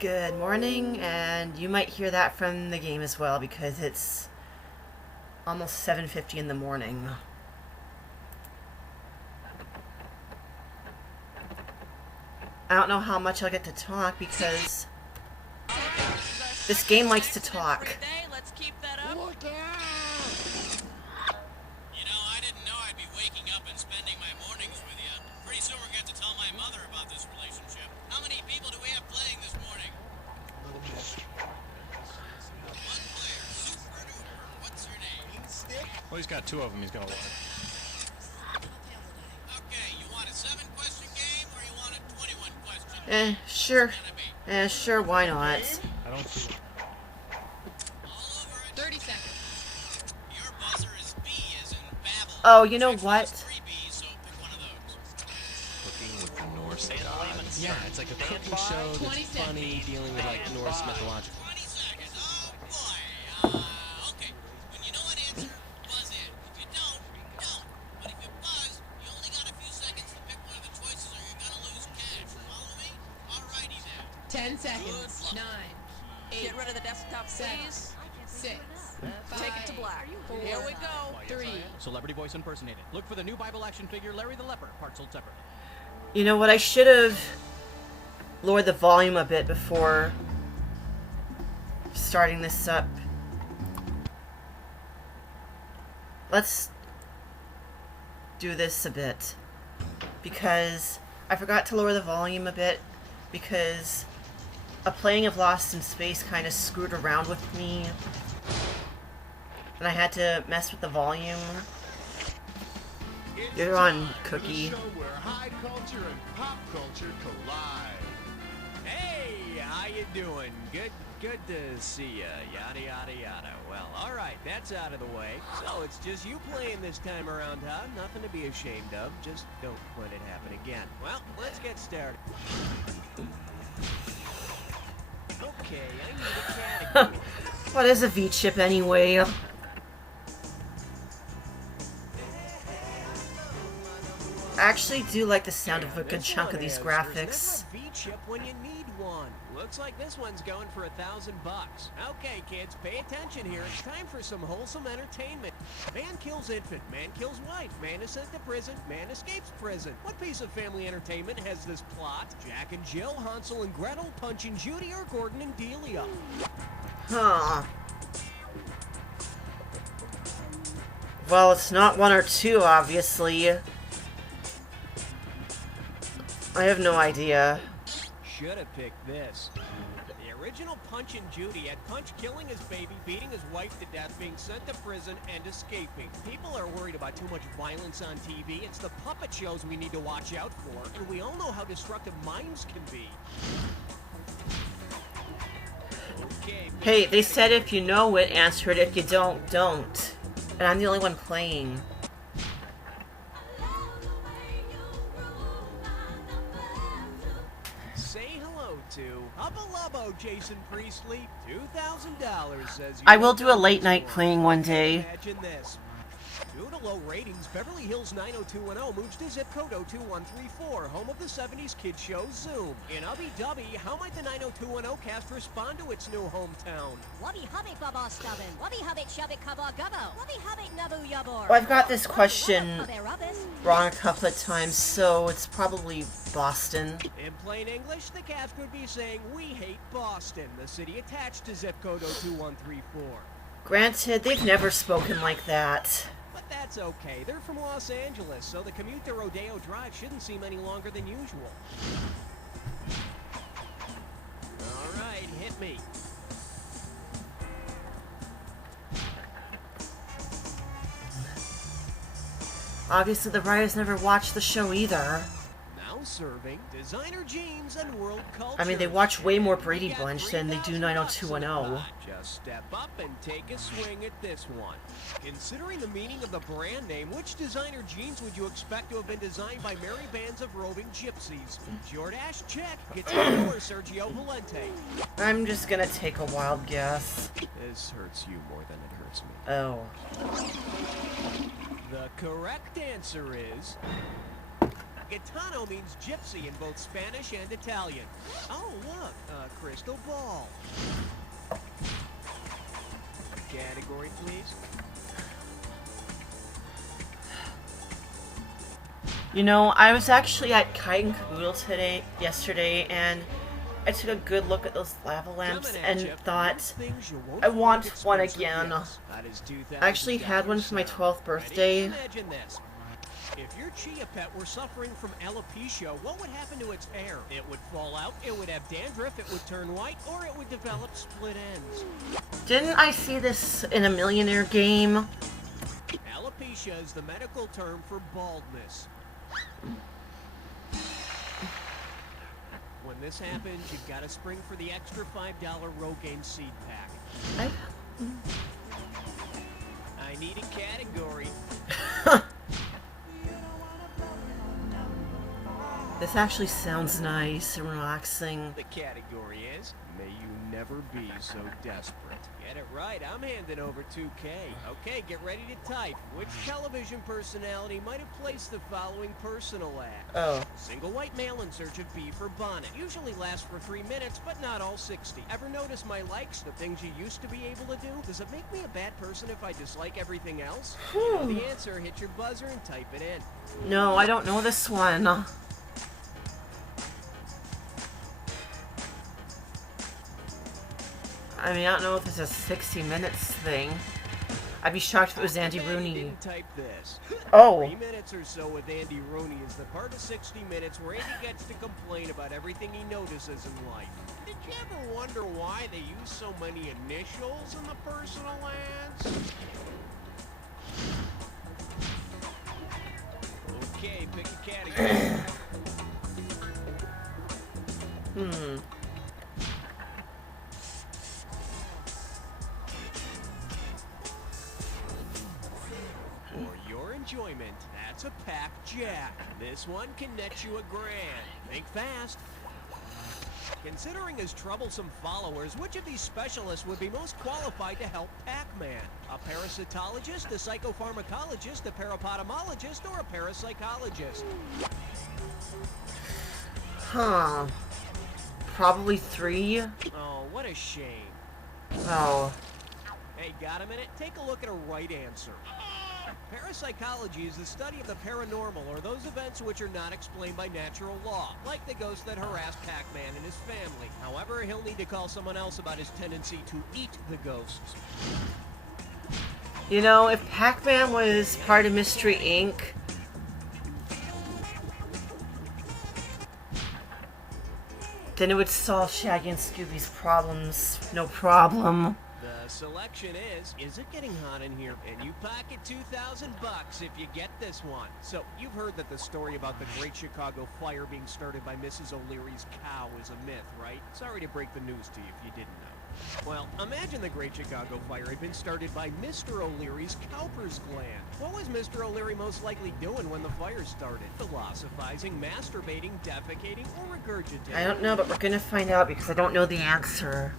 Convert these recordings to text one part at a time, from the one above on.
Good morning, and you might hear that from the game as well because it's almost 7:50 in the morning. I don't know how much I'll get to talk because this game likes to talk. Let's keep that up. Look out! You know, I didn't know I'd be waking up and spending my mornings with you. Pretty soon we're going to tell my mother about this relationship. How many people do we have playing this morning? One player, super duper. What's your name? Well, he's got two of them. He's got a lot. Okay, you want a 7-question game or you want a 21-question? Sure. Sure, why not? I don't see. All over it. 30 seconds. Your buzzer is B as in Babel. Oh, you know what? 3 B's, so pick one of those. Cooking with the Norse gods. Yeah, it's like a cooking show 20 that's funny, dealing with like Norse mythological. 20 seconds. Oh, boy. Okay. When you know an answer, buzz in. If you don't, don't. But if you buzz, you only got a few seconds to pick one of the choices or you're going to lose cash. Follow me? Alrighty then. 10 seconds. 9, 8, Get rid of the desktop, 7, please. 6, 5, Take it to black. 4, Here we go. 3. Celebrity voice impersonated. Look for the new Bible action figure, Larry the Leper, parts sold separately. You know what? I should have lowered the volume a bit before starting this up. Let's do this a bit because I forgot to lower the volume a bit because a playing of Lost in Space kind of screwed around with me and I had to mess with the volume. You're on, Cookie. The show where high culture and pop culture collide. Hey, how you doing? Good to see ya. Yada, yada, yada. Well, all right, that's out of the way. So it's just you playing this time around, huh? Nothing to be ashamed of. Just don't let it happen again. Well, let's get started. Okay, I need a category. What is a V-chip anyway? I actually do like the sound of a good chunk of these graphics. There's never a V-chip when you need one. Looks like this one's going for $1,000 bucks. Okay, kids, pay attention here. It's time for some wholesome entertainment. Man kills infant. Man kills wife. Man is sent to prison. Man escapes prison. What piece of family entertainment has this plot? Jack and Jill, Hansel and Gretel, Punch and Judy, or Gordon and Delia? Huh. Well, it's not one or two, obviously. I have no idea. Should have picked this. The original Punch and Judy had Punch killing his baby, beating his wife to death, being sent to prison, and escaping. People are worried about too much violence on TV. It's the puppet shows we need to watch out for, and we all know how destructive minds can be. Okay, Hey, they said if you know it, answer it. If you don't, don't. And I'm the only one playing. say hello to Hubba Lubbo, Jason Priestley. $2,000 says you I will don't do a know late this night one. playing one day. Imagine this. Due to low ratings, Beverly Hills 90210 moves to zip code 02134, home of the 70s kids show Zoom. In Ubby Dubby, how might the 90210 cast respond to its new hometown? Wubby hubbit bubba stubborn. Wubby hubbit shubbit cubba gubbo. Wubby hubbit nabu yubor. Well, I've got this question Wubby rubbis. wrong a couple of times, so it's probably Boston. In plain English, the cast would be saying, "We hate Boston," the city attached to zip code 02134. Granted, they've never spoken like that. But that's okay. They're from Los Angeles, so the commute to Rodeo Drive shouldn't seem any longer than usual. All right, hit me. Obviously, the writers never watched the show either. Now serving designer jeans and world culture. I mean, they watch way more Brady Bunch than they do 90210. Just step up and take a swing at this one. Considering the meaning of the brand name, which designer jeans would you expect to have been designed by merry bands of roving gypsies? Jordache, check. Guitar Sergio Valente. I'm just gonna take a wild guess. This hurts you more than it hurts me. Oh. The correct answer is... Gitano means gypsy in both Spanish and Italian. Oh, look, Chris crystal ball. Category, please. You know, I was actually at Kite and Caboodle yesterday, and I took a good look at those lava lamps and thought, I want one again. I actually had one for my 12th birthday. Imagine this. If your chia pet were suffering from alopecia, what would happen to its hair? It would fall out, it would have dandruff, it would turn white, or it would develop split ends. Didn't I see this in a Millionaire game? Alopecia is the medical term for baldness. When this happens, you've got to spring for the extra $5 Rogaine seed pack. I need a category. This actually sounds nice and relaxing. The category is, may you never be so desperate. Get it right, I'm handing over 2K. Okay, get ready to type. Which television personality might have placed the following personal ad? Oh. Single white male in search of B for bonnet. Usually lasts for 3 minutes, but not all 60. Ever notice my likes, the things you used to be able to do? Does it make me a bad person if I dislike everything else? You know the answer, hit your buzzer and type it in. No, I don't know this one. I mean, I don't know if it's a 60 minutes thing. I'd be shocked if it was Andy Rooney. Didn't type this. Oh. 3 minutes or so with Andy Rooney is the part of 60 Minutes where Andy gets to complain about everything he notices in life. Did you ever wonder why they use so many initials in the personal ads? Okay, pick a category. For your enjoyment, that's a pack Jack. This one can net you $1,000. Think fast. Considering his troublesome followers, which of these specialists would be most qualified to help Pac-Man? A parasitologist, a psychopharmacologist, a parapotomologist, or a parapsychologist? Huh. Probably 3. Oh, what a shame. Oh. Hey, got a minute? Take a look at a right answer. Parapsychology is the study of the paranormal, or those events which are not explained by natural law, like the ghost that harassed Pac-Man and his family. However, he'll need to call someone else about his tendency to eat the ghosts. You know, if Pac-Man was part of Mystery Inc., then it would solve Shaggy and Scooby's problems. No problem. The selection is it getting hot in here? And you pocket $2,000 if you get this one. So, you've heard that the story about the Great Chicago Fire being started by Mrs. O'Leary's cow is a myth, right? Sorry to break the news to you if you didn't know. Well, imagine the Great Chicago Fire had been started by Mr. O'Leary's Cowper's gland. What was Mr. O'Leary most likely doing when the fire started? Philosophizing, masturbating, defecating, or regurgitating? I don't know, but we're gonna find out because I don't know the answer.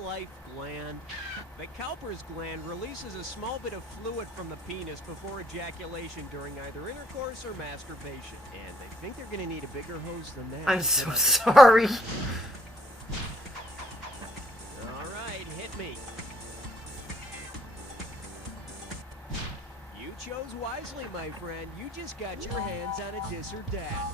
Life gland. The Cowper's gland releases a small bit of fluid from the penis before ejaculation during either intercourse or masturbation. And they think they're going to need a bigger hose than that. I'm so sorry. All right, hit me. You chose wisely, my friend. You just got your hands on a dis or dat.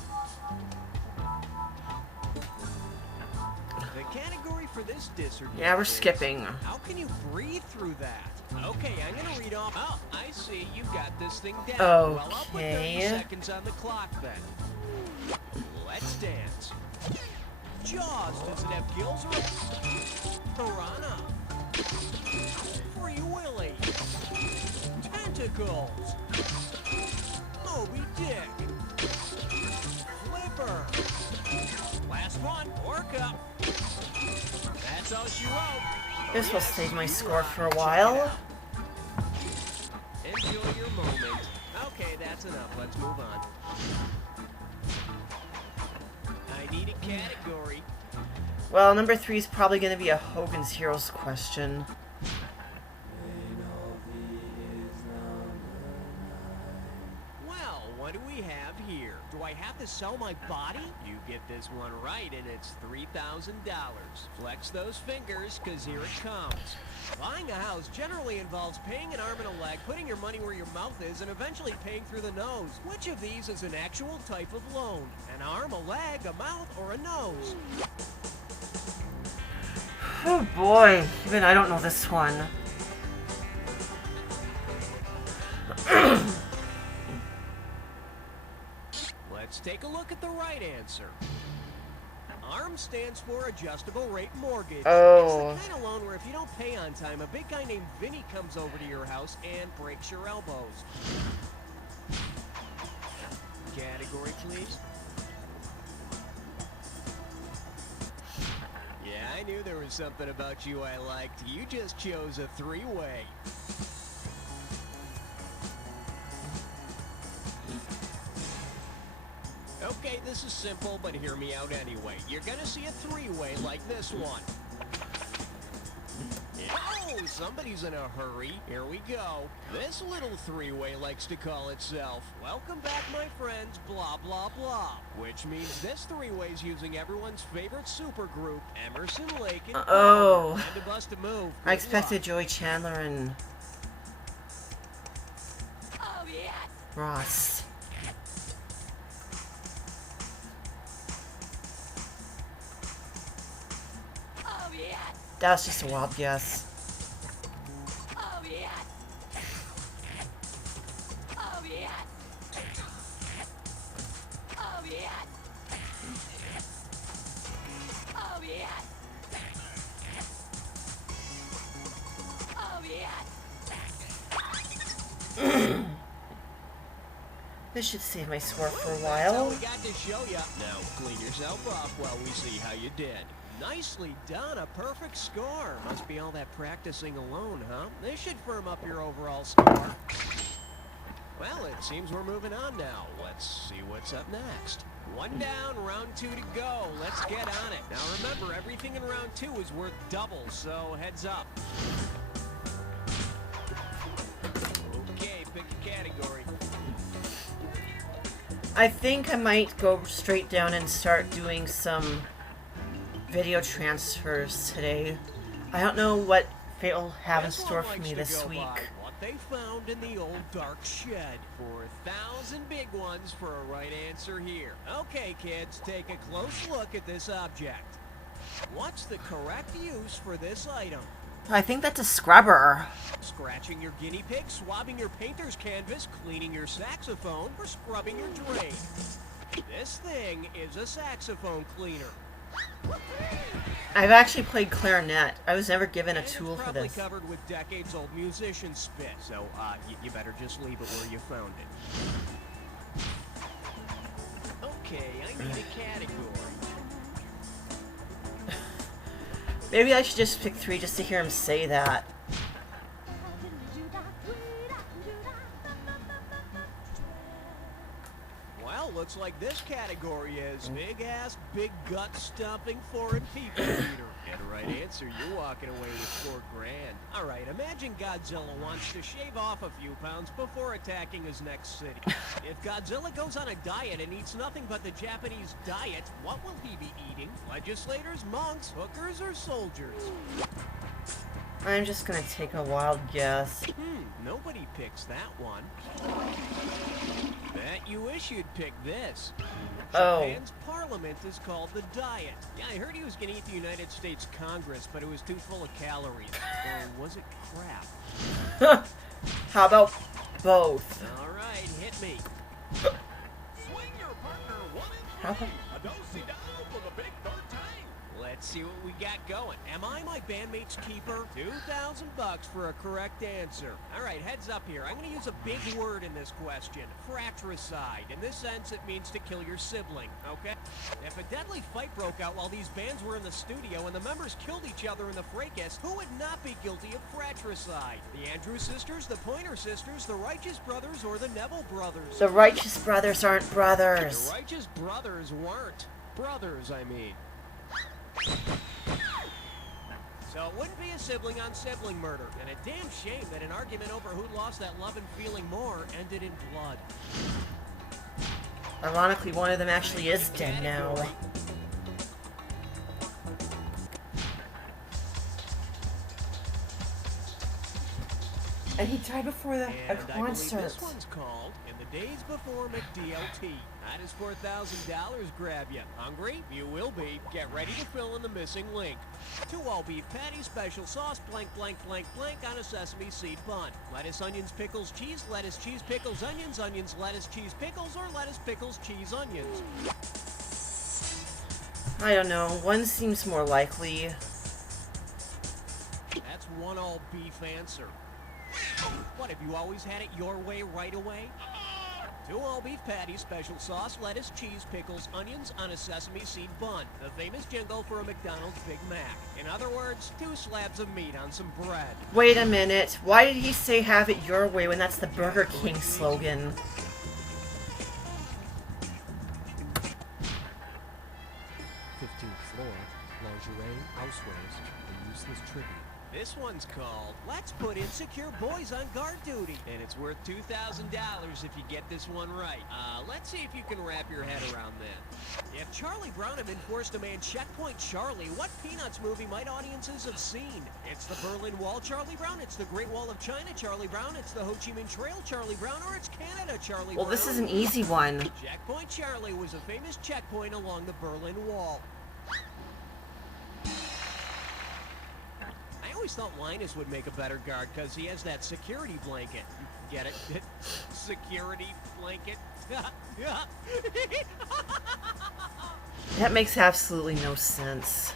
The category for this dis or dat Yeah, we're is, skipping. how can you breathe through that? Okay, I'm gonna read off. Oh, I see. You got this thing down. Well, I'll put 30 Okay. seconds on the clock then. Let's dance. Jaws, does it have gills or a piranha? Free Willy. Tentacles. Moby Dick. Flipper. Last one, orca. That's all she wrote. This will save my score for a while. Enjoy your moment. Okay, that's enough. Let's move on. I need a category. Well, number 3 is probably going to be a Hogan's Heroes question. what do we have here? Do I have to sell my body? You get this one right and it's $3,000. Flex those fingers, cause here it comes. Buying a house generally involves paying an arm and a leg, putting your money where your mouth is, and eventually paying through the nose. Which of these is an actual type of loan? An arm, a leg, a mouth, or a nose? Oh boy, even I don't know this one. Let's take a look at the right answer. ARM stands for Adjustable Rate Mortgage. Oh. It's the kind of loan where if you don't pay on time, a big guy named Vinny comes over to your house and breaks your elbows. Category, please. Yeah, I knew there was something about you I liked. You just chose a three-way. Okay, this is simple, but hear me out anyway. You're gonna see a three-way like this one. Oh, somebody's in a hurry. Here we go. This little three-way likes to call itself, welcome back, my friends, blah, blah, blah. Which means this three-way's using everyone's favorite supergroup, Emerson, Lake, and Oh. Time to bust a move. I Good expected luck. Joey Chandler and Oh, yes! Ross. Oh, yes! That was just a wild guess. Oh, yes! Oh, yes! Oh, yes! Oh, yes! Oh, yes! This should save my score for a That's all while. we got to show ya. Now clean yourself up while we see how you did. Nicely done, a perfect score. Must be all that practicing alone, huh? This should firm up your overall score. Well, it seems we're moving on now. Let's see what's up next. One down, round two to go. Let's get on it. Now remember, everything in round two is worth double, so heads up. Okay, pick a category. I think I might go straight down and start doing some video transfers today. I don't know what fate will have in This one store for likes me to this go week. by what they found in the old dark shed. 4,000 big ones for a right answer here. Okay, kids, take a close look at this object. What's the correct use for this item? I think that's a scrubber. Scratching your guinea pig, swabbing your painter's canvas, cleaning your saxophone, or scrubbing your drain. This thing is a saxophone cleaner. I've actually played clarinet. I was never given a And tool it's for probably this. covered with decades-old musician spit, so you better just leave it where you found it. Okay, I need a category. Maybe I should just pick 3 just to hear him say that. Well, looks like this category is big-ass, big-gut-stomping foreign people eater. Get a right answer, you're walking away with $4 grand. All right, imagine Godzilla wants to shave off a few pounds before attacking his next city. If Godzilla goes on a diet and eats nothing but the Japanese diet, what will he be eating? Legislators, monks, hookers, or soldiers? I'm just gonna take a wild guess. Nobody picks that one. Bet you wish you'd pick this. Oh. Japan's parliament is called the Diet. Yeah, I heard he was gonna eat the United States Congress, but it was too full of calories. Or was it crap? How about both? All right, hit me. Swing your partner one and How about... a do-si-do for the big third time. Let's see what we got going. Am I my bandmate's keeper? $2,000 for a correct answer. All right, heads up here. I'm going to use a big word in this question. Fratricide. In this sense, it means to kill your sibling, okay? If a deadly fight broke out while these bands were in the studio and the members killed each other in the fracas, who would not be guilty of fratricide? The Andrews sisters, the Pointer sisters, the Righteous Brothers, or the Neville Brothers? The Righteous Brothers aren't brothers. The Righteous Brothers weren't. Brothers, I mean. So it wouldn't be a sibling-on-sibling murder, and a damn shame that an argument over who'd lost that love and feeling more ended in blood. Ironically, one of them actually is dead now. And he died before a And I believe concert. this one's called In the Days Before McDLT. How does $4,000 grab you? Hungry? You will be. Get ready to fill in the missing link. 2 all-beef patties, special sauce, blank, blank, blank, blank on a sesame seed bun. Lettuce, onions, pickles, cheese, lettuce, cheese, pickles, onions, onions, lettuce, cheese, pickles, or lettuce, pickles, cheese, onions. I don't know. One seems more likely. That's 1 all-beef answer. What, have you always had it your way right away? 2 all-beef patties, special sauce, lettuce, cheese, pickles, onions on a sesame seed bun. The famous jingle for a McDonald's Big Mac. In other words, 2 slabs of meat on some bread. Wait a minute. Why did he say have it your way when that's the Burger King slogan? 15th floor, lingerie, housewares, and useless tribute. This one's called Let's Put Insecure Boys on Guard Duty. And it's worth $2,000 if you get this one right. Let's see if you can wrap your head around that. If Charlie Brown had enforced a man Checkpoint Charlie, what Peanuts movie might audiences have seen? It's the Berlin Wall Charlie Brown, it's the Great Wall of China Charlie Brown, it's the Ho Chi Minh Trail Charlie Brown, or it's Canada Charlie Brown. Well, this is an easy one. Checkpoint Charlie was a famous checkpoint along the Berlin Wall. I always thought Linus would make a better guard because he has that security blanket. You get it? Security blanket? That makes absolutely no sense.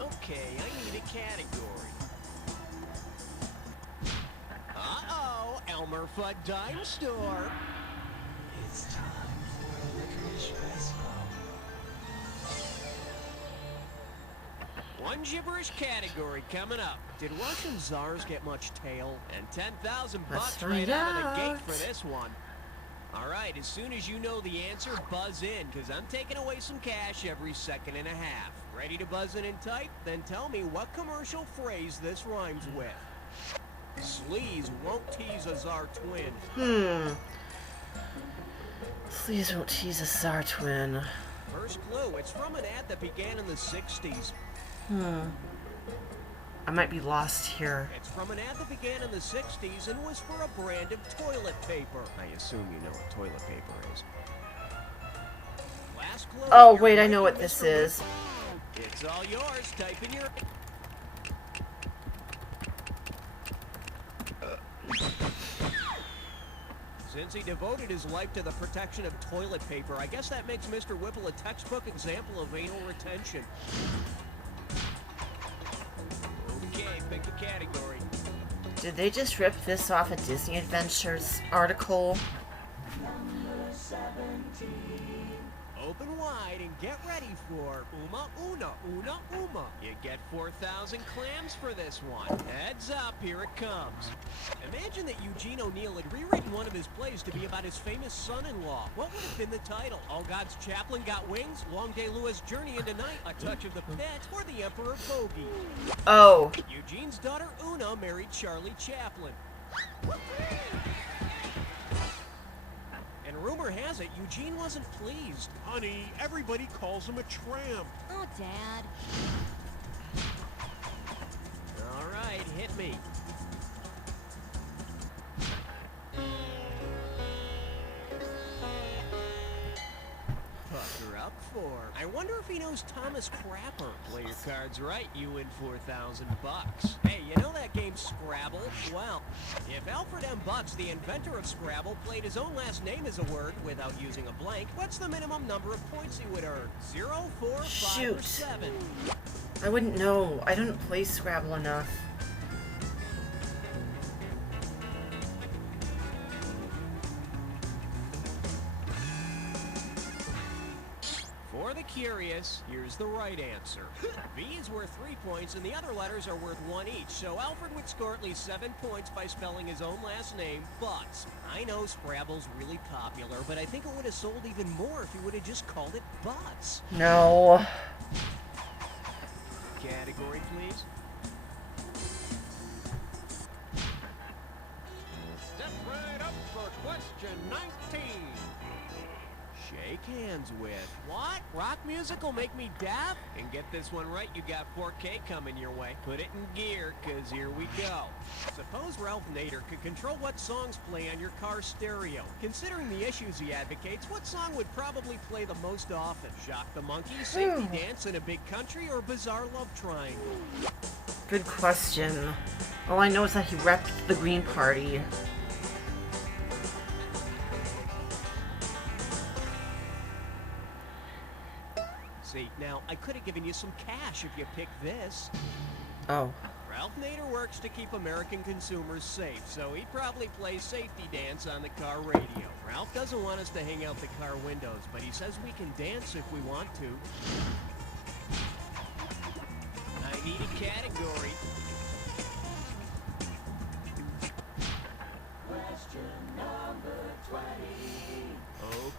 Okay, I need a category. Uh-oh, Elmer Fudd Dime Store. It's time for a licorice festival. One gibberish category coming up. Did Russian czars get much tail? And 10,000 bucks right out of the gate for this one. All right, as soon as you know the answer, buzz in, because I'm taking away some cash every 1.5 seconds. Ready to buzz in and type? Then tell me what commercial phrase this rhymes with. Sleaze won't tease a czar twin. Please don't tease a Tsar twin. First clue, it's from an ad that began in the 60s. I might be lost here. It's from an ad that began in the 60s and was for a brand of toilet paper. I assume you know what toilet paper is. Last clue. Oh, You're wait, I ready, know what Mr. this Whip? is. It's all yours. Type in your... Since he devoted his life to the protection of toilet paper, I guess that makes Mr. Whipple a textbook example of anal retention. Okay, pick the category. Did they just rip this off a Disney Adventures article? Open wide and get ready for Uma Una Una Uma. You get 4,000 clams for this one. Heads up, here it comes. Imagine that Eugene O'Neill had rewritten one of his plays to be about his famous son-in-law. What would have been the title? All God's Chaplain Got Wings, Long Day Lewis Journey into Night, A Touch of the Pit, or The Emperor Bogey? Oh. Eugene's daughter Una married Charlie Chaplin. And rumor has it, Eugene wasn't pleased. Honey, everybody calls him a tramp. Oh, Dad. All right, hit me. Pucker up 4. I wonder if he knows Thomas Crapper. Play your cards right, you win 4,000 bucks. Hey, you know that game Scrabble? Well, if Alfred M. Butts, the inventor of Scrabble, played his own last name as a word without using a blank, what's the minimum number of points he would earn? 0, 4, 5, or Shoot. 7? I wouldn't know. I don't play Scrabble enough. For the curious, here's the right answer. B is worth 3 points, and the other letters are worth 1 each, so Alfred would score at least 7 points by spelling his own last name, Butts. I know Scrabble's really popular, but I think it would have sold even more if he would have just called it Butts. No. Category, please. Step right up for question 19. shake hands with. What? Rock music will make me deaf? And get this one right, you got 4K coming your way. Put it in gear, cause here we go. Suppose Ralph Nader could control what songs play on your car stereo. Considering the issues he advocates, what song would probably play the most often? Shock the Monkey, Safety Dance in a Big Country, or Bizarre Love Triangle? Good question. All I know is that he repped the Green Party. See, now, I could have given you some cash if you picked this. Oh. Ralph Nader works to keep American consumers safe, so he'd probably play Safety Dance on the car radio. Ralph doesn't want us to hang out the car windows, but he says we can dance if we want to. I need a category. Question number 20.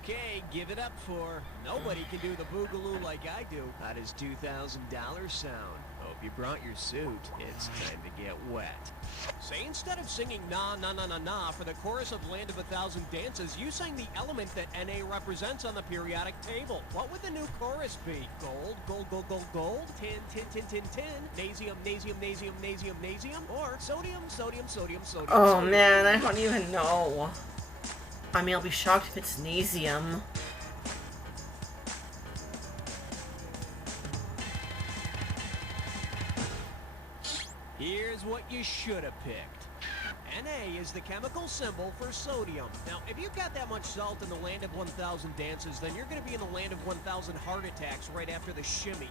Okay, give it up for nobody can do the boogaloo like I do. How does $2,000 sound? Hope you brought your suit. It's time to get wet. Say instead of singing na na na na na for the chorus of Land of a Thousand Dances, you sang the element that Na represents on the periodic table. What would the new chorus be? Gold, gold, gold, gold, gold, tin, tin, tin, tin, tin, nasium, nasium, nasium, nasium, nasium, or sodium, sodium, sodium, sodium. Oh sodium. man, I don't even know. I mean, I'll be shocked if it's Nasium. Here's what you should have picked. Na is the chemical symbol for sodium. Now, if you've got that much salt in the land of 1,000 dances, then you're going to be in the land of 1,000 heart attacks right after the shimmy.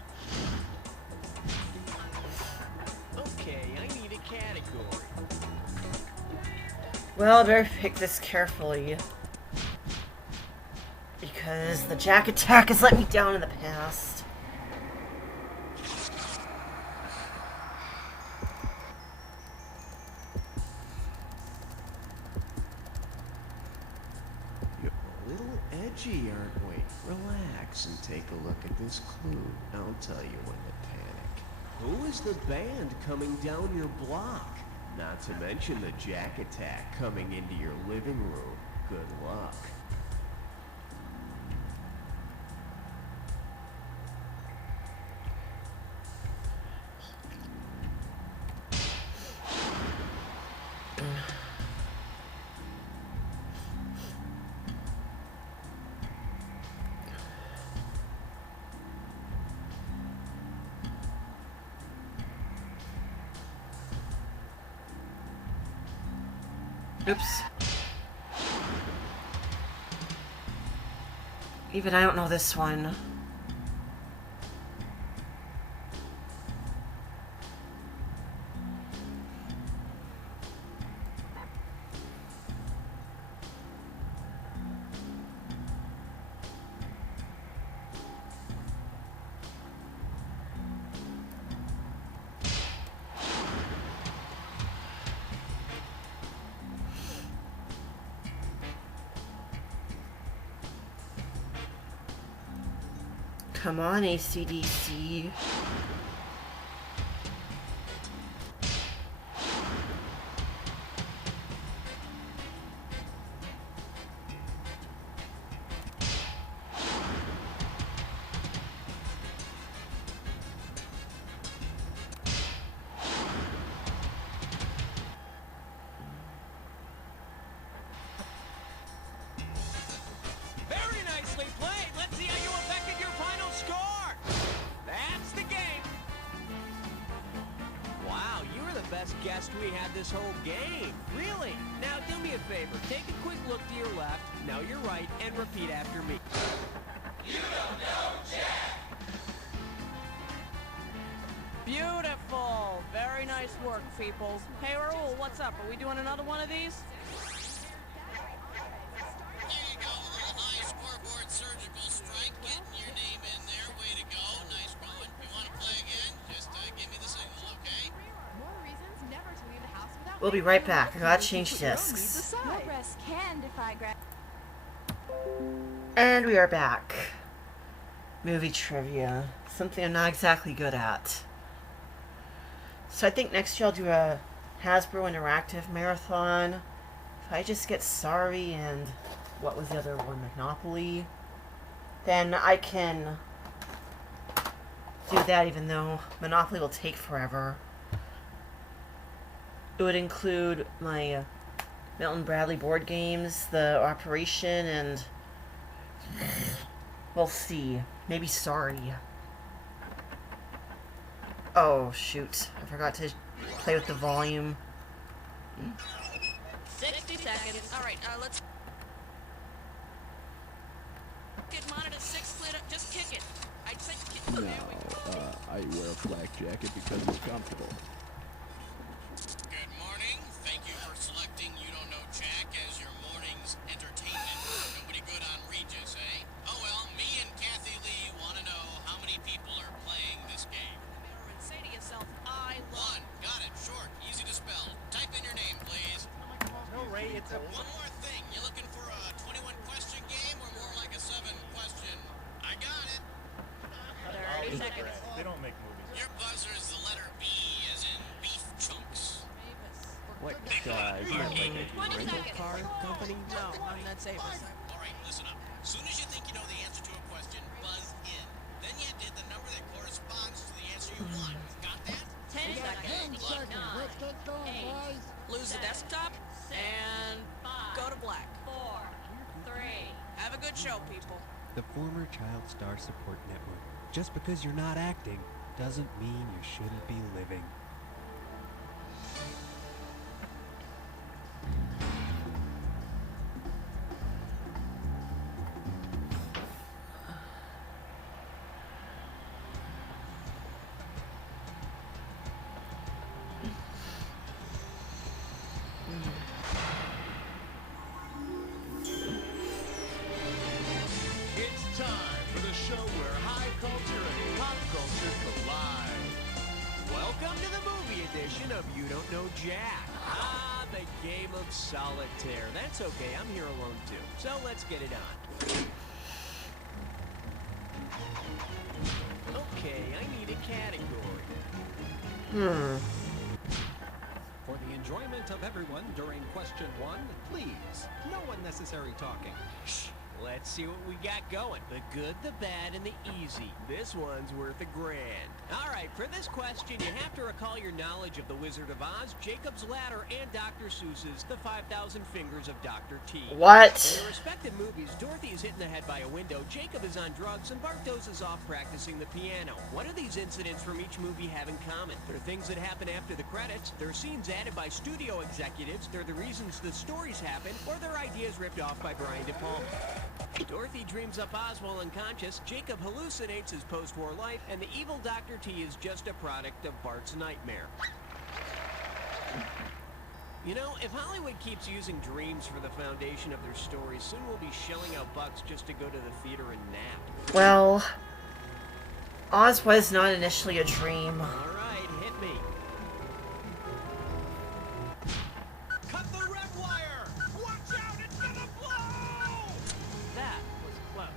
Okay, I need a category. Well, I better pick this carefully. Because the Jack attack has let me down in the past. You're a little edgy, aren't we? Relax and take a look at this clue. I'll tell you when to panic. Who is the band coming down your block? Not to mention the Jack attack coming into your living room. Good luck. Oops. Even I don't know this one. Come on, AC/DC. Very nicely played. Let's see how you affected your final score. That's the game. Wow, you were the best guest we had this whole game. Really? Now do me a favor. Take a quick look to your left, now your right, and repeat after me. You don't know Jack. Beautiful. Very nice work, people. Hey, Raul, what's up? Are we doing another one of these? There you go, a little high scoreboard surgical strike, getting your name in there. Way to go, nice going. You want to play again? Just give me the signal, okay? More reasons never to leave the house without. We'll be right back. I gotta change discs. No breast can defy gravity. And we are back. Movie trivia. Something I'm not exactly good at. So I think next year I'll do a Hasbro Interactive Marathon. If I just get Sorry and what was the other one? Monopoly. then I can do that, even though Monopoly will take forever. It would include my Milton Bradley board games, the Operation, and we'll see. Maybe Sorry. Oh, shoot. I forgot to play with the volume. 60 seconds. Alright, let's... Get monitor 6 cleared up. Just kick it. I'd say kick it. No, I wear a flak jacket because it's comfortable. Good morning. Thank you for selecting You Don't Know Jack as your morning's entertainment. Nobody good on Regis, eh? Oh well, me and Kathy Lee want to know how many people are playing this game. And say to yourself, I love... 1. Got it. Short. Easy to spell. Type in your name, please. No, Ray, it's a... One more thing. You looking for a 21-question game or more like a 7-question? I got it. 30 seconds. They don't make movies. Your buzzer is the letter B, as in beef chunks. What, is that like a rental car company? No, I'm not safe. All right, listen up. As soon as you think you know the answer to a question, buzz in. Then you did the number that corresponds to the answer you want. Got that? 10 seconds. 9, 8. Lose the desktop and go to black. 4, 3. Have a good show, people. The former Child Star Support Network. Just because you're not acting doesn't mean you shouldn't be living. It's time for the show where high culture and pop culture collide. Welcome to the movie edition of You Don't Know Jack. Ah, the game of solitaire. That's okay, I'm here alone too. So let's get it on. Okay, I need a category. For the enjoyment of everyone during question 1, please, no unnecessary talking. Shh. Let's see what we got going. The good, the bad, and the easy. This one's worth $1,000. All right, for this question, you have to recall your knowledge of The Wizard of Oz, Jacob's Ladder, and Dr. Seuss's The 5,000 Fingers of Dr. T. What? In their respective movies, Dorothy is hit in the head by a window, Jacob is on drugs, and Bart dozes off practicing the piano. What do these incidents from each movie have in common? They're things that happen after the credits, they're scenes added by studio executives, they're the reasons the stories happen, or they're ideas ripped off by Brian De Palma. Dorothy dreams up Oz while unconscious, Jacob hallucinates his post-war life, and the evil Dr. T is just a product of Bart's nightmare. You know, if Hollywood keeps using dreams for the foundation of their stories, soon we'll be shelling out bucks just to go to the theater and nap. Well, Oz was not initially a dream. All right, hit me. Cut the red wire! Watch out, it's gonna blow! That was close.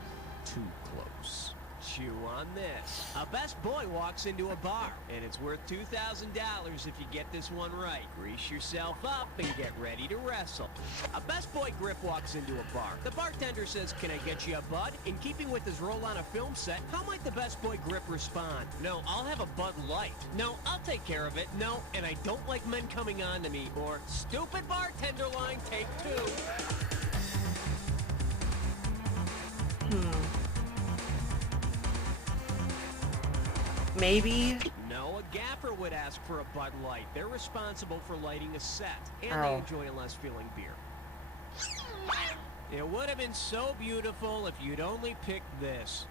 Too close. Chew on this. A best boy walks into a bar, and it's worth $2,000 if you get this one right. Grease yourself up and get ready to wrestle. A best boy grip walks into a bar. The bartender says, "Can I get you a Bud?" In keeping with his role on a film set, how might the best boy grip respond? "No, I'll have a Bud Light." "No, I'll take care of it." "No, and I don't like men coming on to me." Or, "Stupid bartender line, take 2. Maybe? No, a gaffer would ask for a Bud Light. They're responsible for lighting a set, and Oh. they enjoy a less filling beer. It would have been so beautiful if you'd only picked this.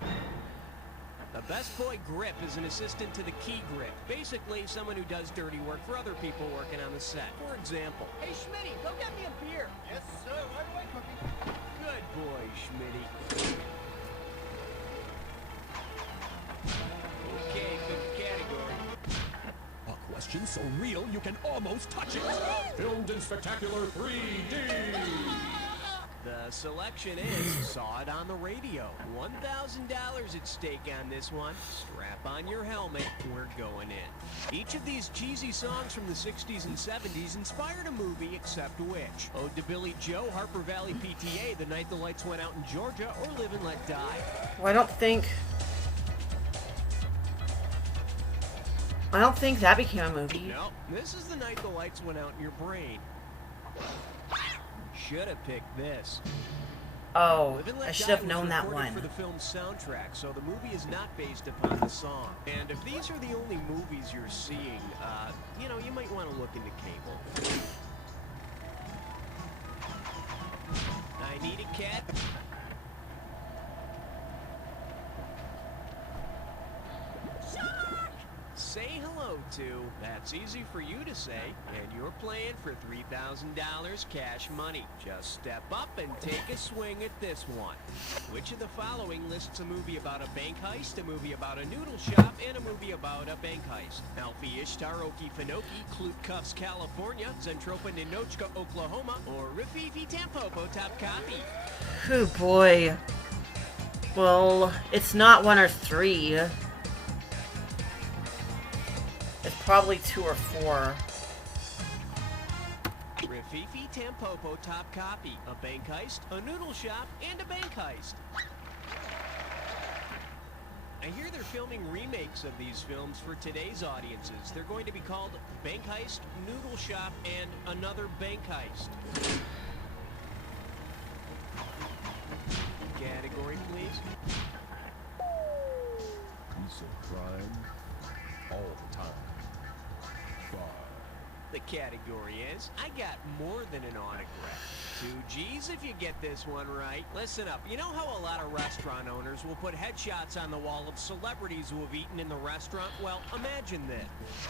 The best boy grip is an assistant to the key grip. Basically, someone who does dirty work for other people working on the set. For example, Hey, Schmitty, go get me a beer. Yes, sir. Right away, Cookie. good boy, Schmitty. Okay, good category. A question so real you can almost touch it. Filmed in spectacular 3D. The selection is Saw It on the Radio. $1,000 at stake on this one. Strap on your helmet. We're going in. Each of these cheesy songs from the 60s and 70s inspired a movie, except which? Ode to Billy Joe, Harper Valley PTA, The Night the Lights Went Out in Georgia, or Live and Let Die. Well, I don't think that became a movie. No, this is The Night the Lights Went Out in Your Brain. Should have picked this. Oh, Live and Let I should Die have was known that recorded one. for the film's soundtrack, so the movie is not based upon the song. And if these are the only movies you're seeing, you know, you might want to look into cable. I Need a Cat. Say hello to, that's easy for you to say, and you're playing for $3,000 cash money. Just step up and take a swing at this one. Which of the following lists a movie about a bank heist, a movie about a noodle shop, and a movie about a bank heist? Alfie Ishtar, Okefenokee, Clute Cuffs, California, Zentropa Ninochka, Oklahoma, or Rififi Tampopo, Top Copy? Oh boy. Well, it's not 1 or 3. It's probably 2 or 4. Rififi Tampopo, Top Copy. A bank heist, a noodle shop, and a bank heist. I hear they're filming remakes of these films for today's audiences. They're going to be called Bank Heist, Noodle Shop, and Another Bank Heist. Category, please. Piece of crime all the time. The category is, I got more than an autograph. 2 G's if you get this one right. Listen up, you know how a lot of restaurant owners will put headshots on the wall of celebrities who have eaten in the restaurant? Well, imagine this.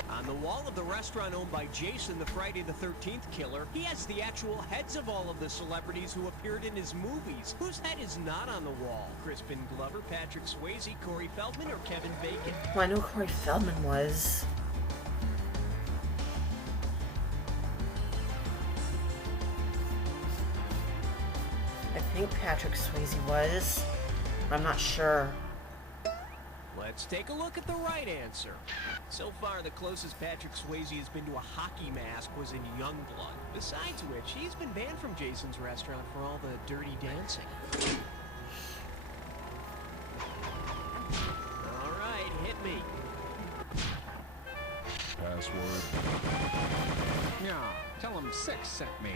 On the wall of the restaurant owned by Jason, the Friday the 13th killer, he has the actual heads of all of the celebrities who appeared in his movies. Whose head is not on the wall? Crispin Glover, Patrick Swayze, Corey Feldman, or Kevin Bacon? Well, I know Corey Feldman was. I think Patrick Swayze was. I'm not sure. Let's take a look at the right answer. So far, the closest Patrick Swayze has been to a hockey mask was in Youngblood. Besides which, he's been banned from Jason's restaurant for all the dirty dancing. All right, hit me. Password. Yeah, tell him 6 sent me.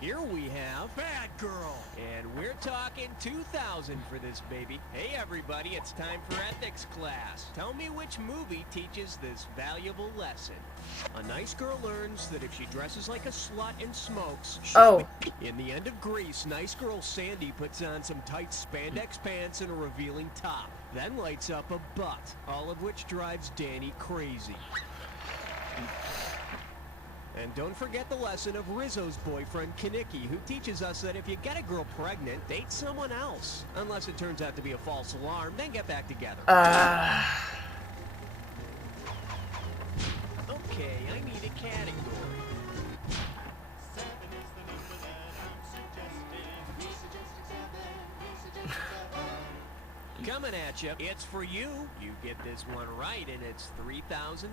Here we have Bad Girl, and we're talking 2,000 for this baby. Hey everybody, it's time for ethics class. Tell me which movie teaches this valuable lesson. A nice girl learns that if she dresses like a slut and smokes, in the end of Grease, nice girl Sandy puts on some tight spandex pants and a revealing top, then lights up a butt, all of which drives Danny crazy. And don't forget the lesson of Rizzo's boyfriend, Kanicki, who teaches us that if you get a girl pregnant, date someone else. Unless it turns out to be a false alarm, then get back together. Okay, I need a category. Coming at you, it's for you. You get this one right, and it's $3,000.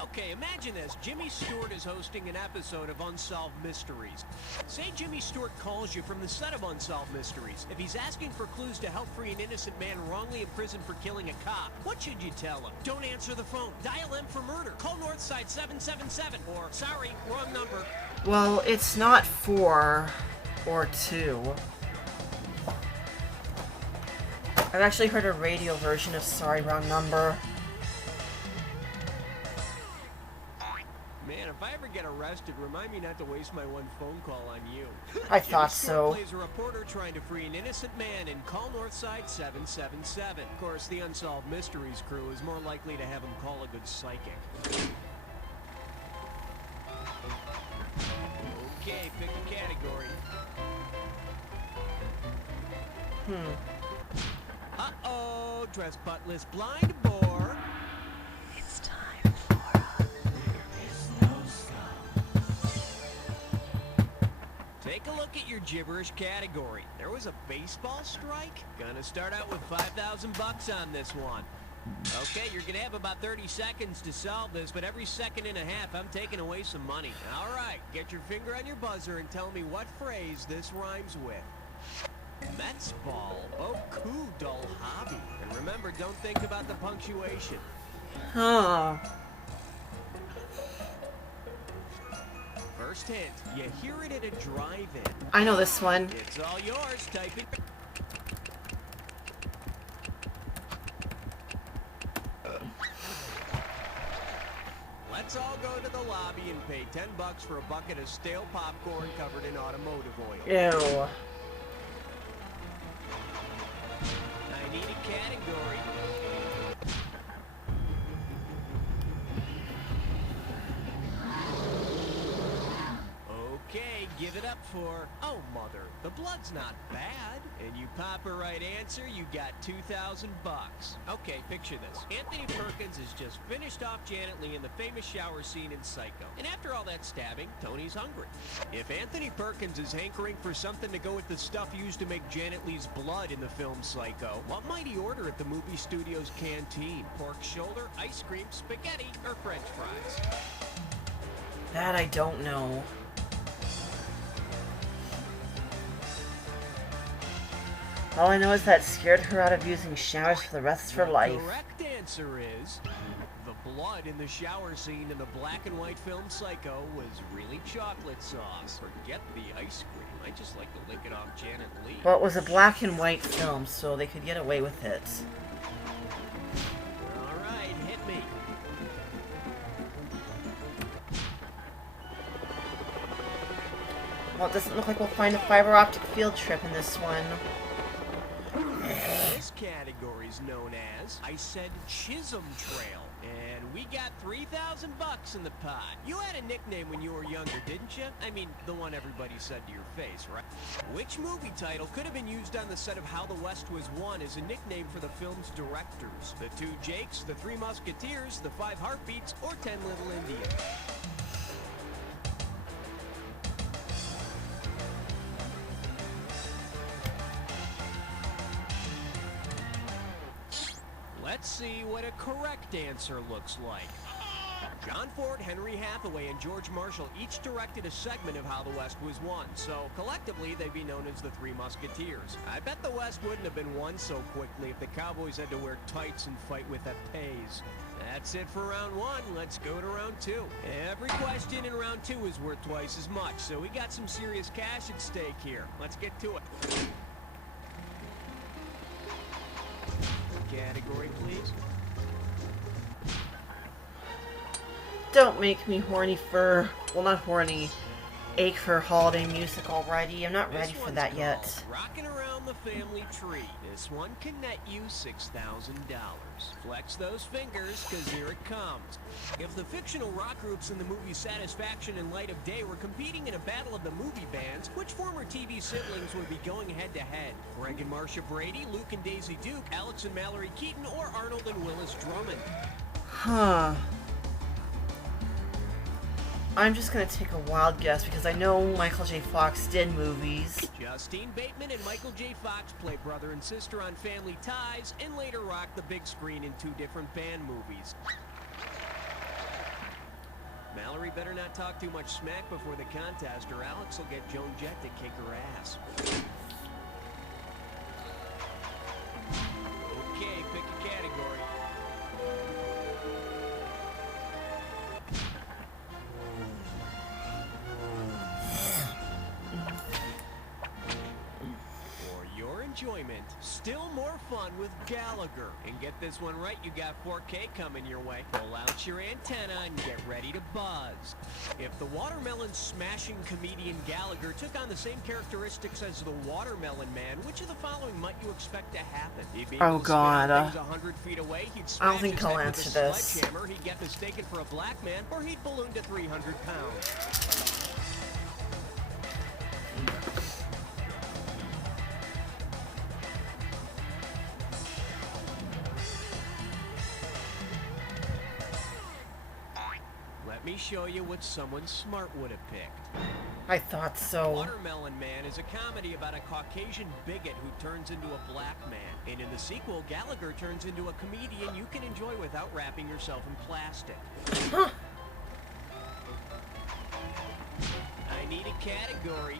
Okay, imagine this. Jimmy Stewart is hosting an episode of Unsolved Mysteries. Say Jimmy Stewart calls you from the set of Unsolved Mysteries. If he's asking for clues to help free an innocent man wrongly imprisoned for killing a cop, what should you tell him? Don't answer the phone. Dial M for murder. Call Northside 777. Or, sorry, wrong number. Well, it's not 4 or 2. I've actually heard a radio version of Sorry, Wrong Number. Man, if I ever get arrested, remind me not to waste my one phone call on you. I thought so. Plays a reporter trying to free an innocent man and call Northside 777. Of course, the Unsolved Mysteries crew is more likely to have him call a good psychic. Okay, pick a category. Uh-oh, dress buttless blind boar. It's time for Take a look look at your gibberish category. There was a baseball strike? Gonna start out with 5,000 bucks on this one. Okay, you're gonna have about 30 seconds to solve this, but every second and a half, I'm taking away some money. All right, get your finger on your buzzer and tell me what phrase this rhymes with. Mets ball. Oh, cool, dull hobby. And remember, don't think about the punctuation. Huh. First hint, you hear it at a drive-in. I know this one. It's all yours, type it. Let's all go to the lobby and pay 10 bucks for a bucket of stale popcorn covered in automotive oil. Ew. I need a category. Okay, give it up for, oh mother, the blood's not bad. And you pop a right answer, you got 2,000 bucks. Okay, picture this. Anthony Perkins has just finished off Janet Leigh in the famous shower scene in Psycho. And after all that stabbing, Tony's hungry. If Anthony Perkins is hankering for something to go with the stuff used to make Janet Leigh's blood in the film Psycho, what might he order at the movie studio's canteen? Pork shoulder, ice cream, spaghetti, or french fries? That I don't know. All I know is that scared her out of using showers for the rest of her life. The correct answer is the blood in the shower scene in the black and white film Psycho was really chocolate sauce. Forget the ice cream. I just like to lick it off Janet Leigh. Well, it was a black and white film, so they could get away with it. All right, hit me. Well, it doesn't look like we'll find a fiber optic field trip in this one. This category is known as, I said, Chisholm Trail. And we got 3,000 bucks in the pot. You had a nickname when you were younger, didn't you? I mean, the one everybody said to your face, right? Which movie title could have been used on the set of How the West Was Won as a nickname for the film's directors? The Two Jakes, the Three Musketeers, the Five Heartbeats, or 10 Little Indians? Let's see what a correct answer looks like. John Ford, Henry Hathaway, and George Marshall each directed a segment of How the West Was Won, so collectively they'd be known as the Three Musketeers. I bet the West wouldn't have been won so quickly if the Cowboys had to wear tights and fight with épées. That's it for round one. Let's go to round two. Every question in round two is worth twice as much, so we got some serious cash at stake here. Let's get to it. Category, please. Don't make me horny for, well, not horny, ache for holiday music already. I'm not ready for that yet. Rockin' Around the Family Tree. This one can net you $6,000. Flex those fingers, cause here it comes. If the fictional rock groups in the movie Satisfaction and Light of Day were competing in a battle of the movie bands, which former TV siblings would be going head-to-head? Greg and Marcia Brady, Luke and Daisy Duke, Alex and Mallory Keaton, or Arnold and Willis Drummond? Huh. I'm just gonna take a wild guess because I know Michael J. Fox did movies. Justine Bateman and Michael J. Fox play brother and sister on Family Ties and later rocked the big screen in 2 different band movies. Mallory better not talk too much smack before the contest or Alex will get Joan Jett to kick her ass. Okay, pick a category. Enjoyment. Still more fun with Gallagher. And get this one right, you got 4K coming your way. Pull out your antenna and get ready to buzz. If the watermelon smashing comedian Gallagher took on the same characteristics as the Watermelon Man, which of the following might you expect to happen? Oh God. 100 feet away, he'd I don't think I'll answer this. Sledgehammer, he'd get mistaken for a black man, or he'd balloon to 300 pounds. Let me show you what someone smart would have picked. I thought so. Watermelon Man is a comedy about a Caucasian bigot who turns into a black man. And in the sequel, Gallagher turns into a comedian you can enjoy without wrapping yourself in plastic. Huh. I need a category.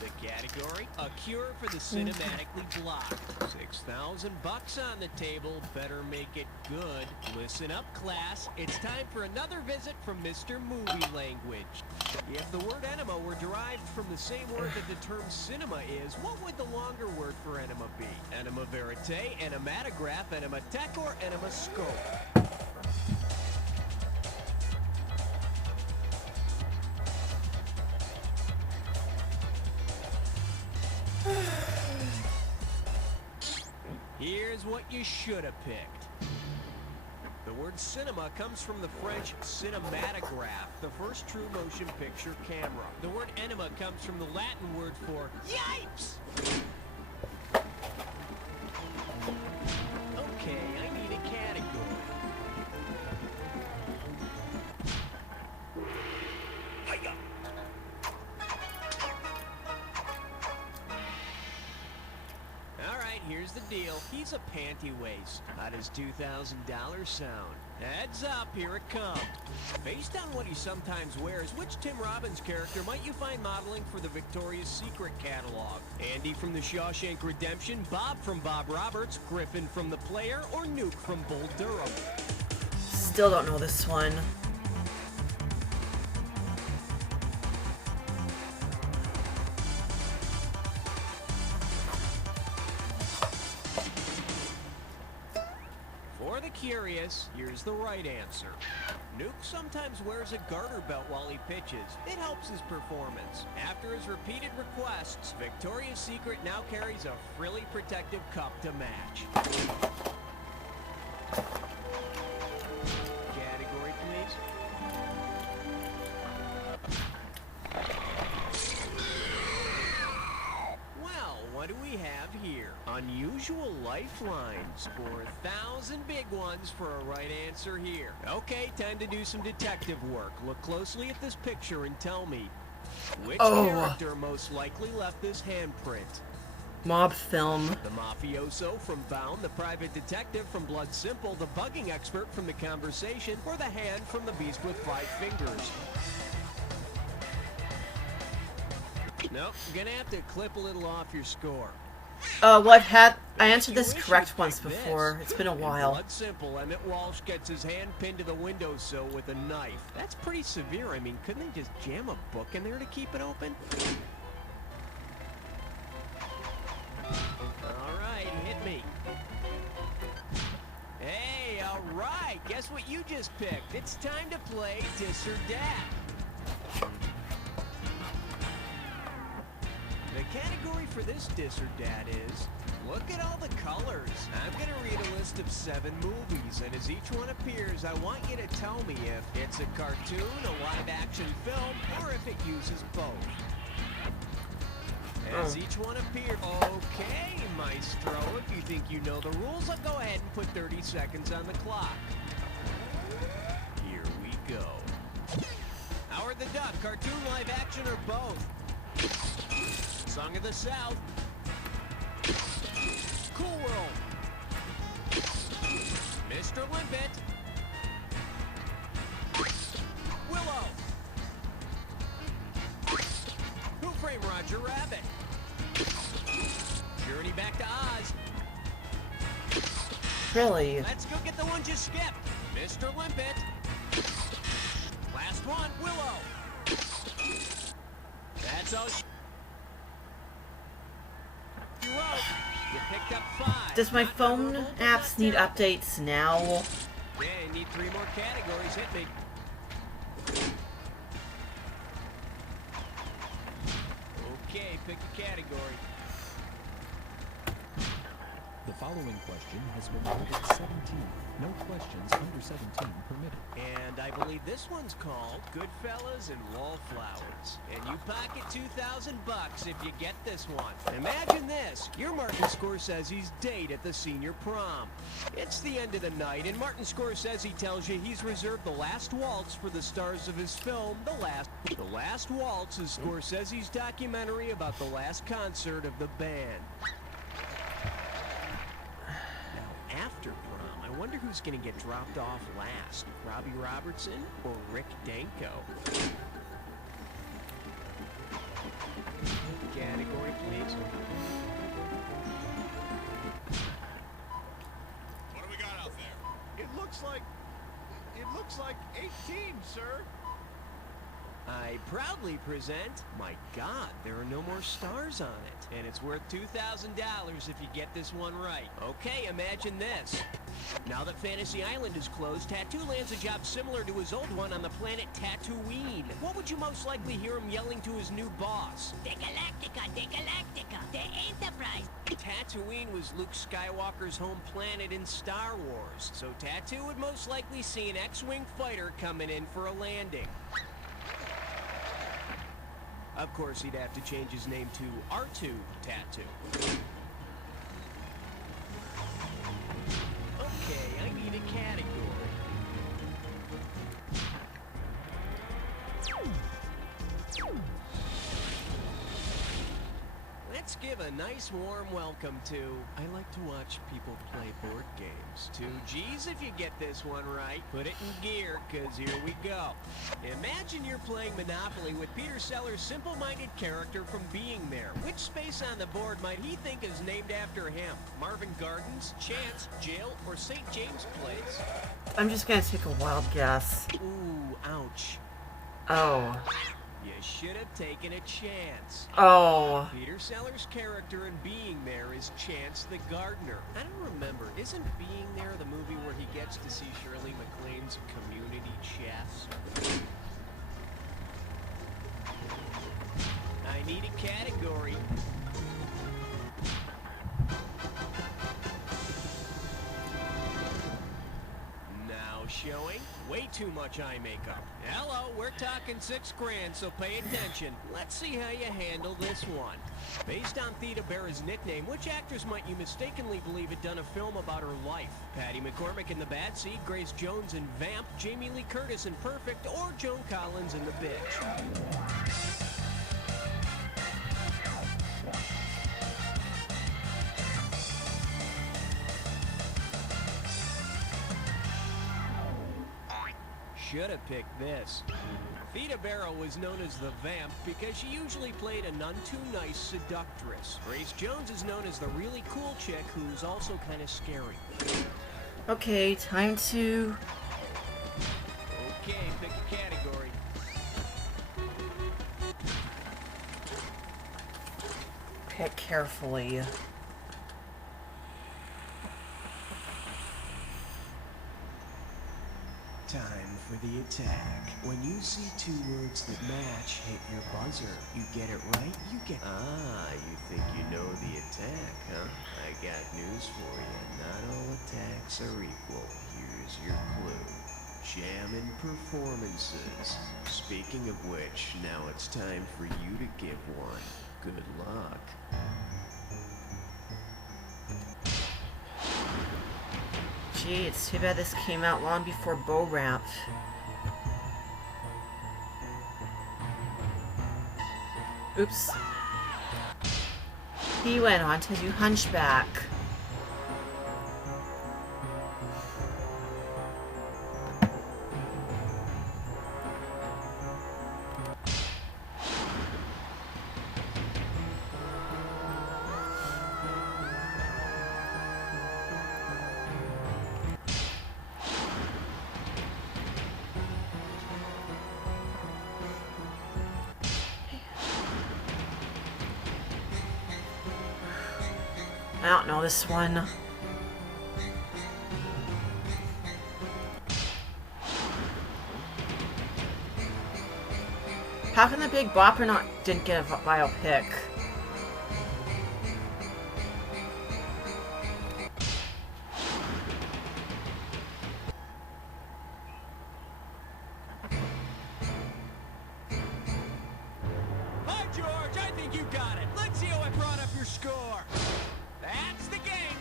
The category, a cure for the cinematically blocked. $6,000 on the table, better make it good. Listen up, class. It's time for another visit from Mr. Movie Language. If the word enema were derived from the same word that the term cinema is, what would the longer word for enema be? Enema verite, enematograph, enematech, or enemascope? Here's what you should have picked. The word cinema comes from the French cinematograph, the first true motion picture camera. The word enema comes from the Latin word for yipes! Okay, I need a category. Hiya! Alright, here's the deal. He's a panty waist. How does $2,000 sound? Heads up, here it comes. Based on what he sometimes wears, which Tim Robbins character might you find modeling for the Victoria's Secret catalog? Andy from The Shawshank Redemption, Bob from Bob Roberts, Griffin from The Player, or Nuke from Bull Durham? Still don't know this one. For the curious, here's the right answer. Nuke sometimes wears a garter belt while he pitches. It helps his performance. After his repeated requests, Victoria's Secret now carries a frilly protective cup to match. Category, please. Well, what do we have here? Unusual lifelines. 4,000 big ones for a right answer here. Okay, time to do some detective work. Look closely at this picture and tell me, which character most likely left this handprint? Mob film. The mafioso from Bound, the private detective from Blood Simple, the bugging expert from The Conversation, or the hand from The Beast with 5 Fingers? Nope, gonna have to clip a little off your score. I answered this correct once before. It's been a while. Blood Simple, Emmett Walsh gets his hand pinned to the windowsill with a knife. That's pretty severe. I mean, couldn't they just jam a book in there to keep it open? Alright, hit me. Hey, alright, guess what you just picked? It's time to play Dis or Dat. The category for this Dis or Dat is, look at all the colors. I'm gonna read a list of 7 movies, and as each one appears, I want you to tell me if it's a cartoon, a live-action film, or if it uses both. As each one appears. Okay, Maestro, if you think you know the rules, I'll go ahead and put 30 seconds on the clock. Here we go. Howard the Duck, cartoon, live action, or both? Song of the South. Cool World. Mr. Limpet. Willow. Who Framed Roger Rabbit? Journey Back to Oz. Really? Let's go get the one you skipped. Mr. Limpet. Last one, Willow. That's all you wrote. You picked up 5. Does my phone apps need updates now? Yeah, you need 3 more categories. Hit me. Okay, pick a category. The following question has been rated 17. No questions under 17 permitted. And I believe this one's called Goodfellas and Wallflowers. And you pocket $2,000 if you get this one. Imagine this. You're Martin Scorsese's date at the senior prom. It's the end of the night, and Martin Scorsese tells you he's reserved the last waltz for the stars of his film, The Last Waltz is Scorsese's documentary about the last concert of the band. Now, after prom, I wonder who's going to get dropped off last, Robbie Robertson or Rick Danko? Category, please. What do we got out there? It looks like 18, sir. I proudly present, my God, there are no more stars on it. And it's worth $2,000 if you get this one right. Okay, imagine this. Now that Fantasy Island is closed, Tattoo lands a job similar to his old one on the planet Tatooine. What would you most likely hear him yelling to his new boss? De Galactica, the Enterprise. Tatooine was Luke Skywalker's home planet in Star Wars, so Tattoo would most likely see an X-Wing fighter coming in for a landing. Of course, he'd have to change his name to R2 Tattoo. Okay, I need a category. Let's give a nice warm welcome to... I like to watch people play board games. 2 G's if you get this one right. Put it in gear, because here we go. Imagine you're playing Monopoly with Peter Sellers' simple-minded character from Being There. Which space on the board might he think is named after him? Marvin Gardens, Chance, Jail, or St. James Place? I'm just gonna take a wild guess. Ooh, ouch. Oh. You should have taken a chance. Oh. Peter Sellers' character in Being There is Chance the Gardener. I don't remember. Isn't Being There the movie where he gets to see Shirley MacLaine's community chefs? I need a category. Now showing way too much eye makeup. Hello, we're talking $6 grand, so pay attention. Let's see how you handle this one. Based on Theda Bara's nickname, which actress might you mistakenly believe had done a film about her life? Patty McCormick in The Bad Seed, Grace Jones in Vamp, Jamie Lee Curtis in Perfect, or Joan Collins in The Bitch? Should have picked this. Theda Bara was known as the Vamp because she usually played a none-too-nice seductress. Grace Jones is known as the really cool chick who's also kind of scary. Okay, time to... Okay, pick a category. Pick carefully. Time for the attack. When you see 2 words that match, hit your buzzer. You get it right, you get... Ah, you think you know the attack, huh? I got news for you. Not all attacks are equal. Here's your clue. Jammin' performances. Speaking of which, now it's time for you to give one. Good luck. Gee, it's too bad this came out long before Bo Ramp. Oops. He went on to do Hunchback. I don't know this one. How come the Big Bopper didn't get a biopic? score. That's the game.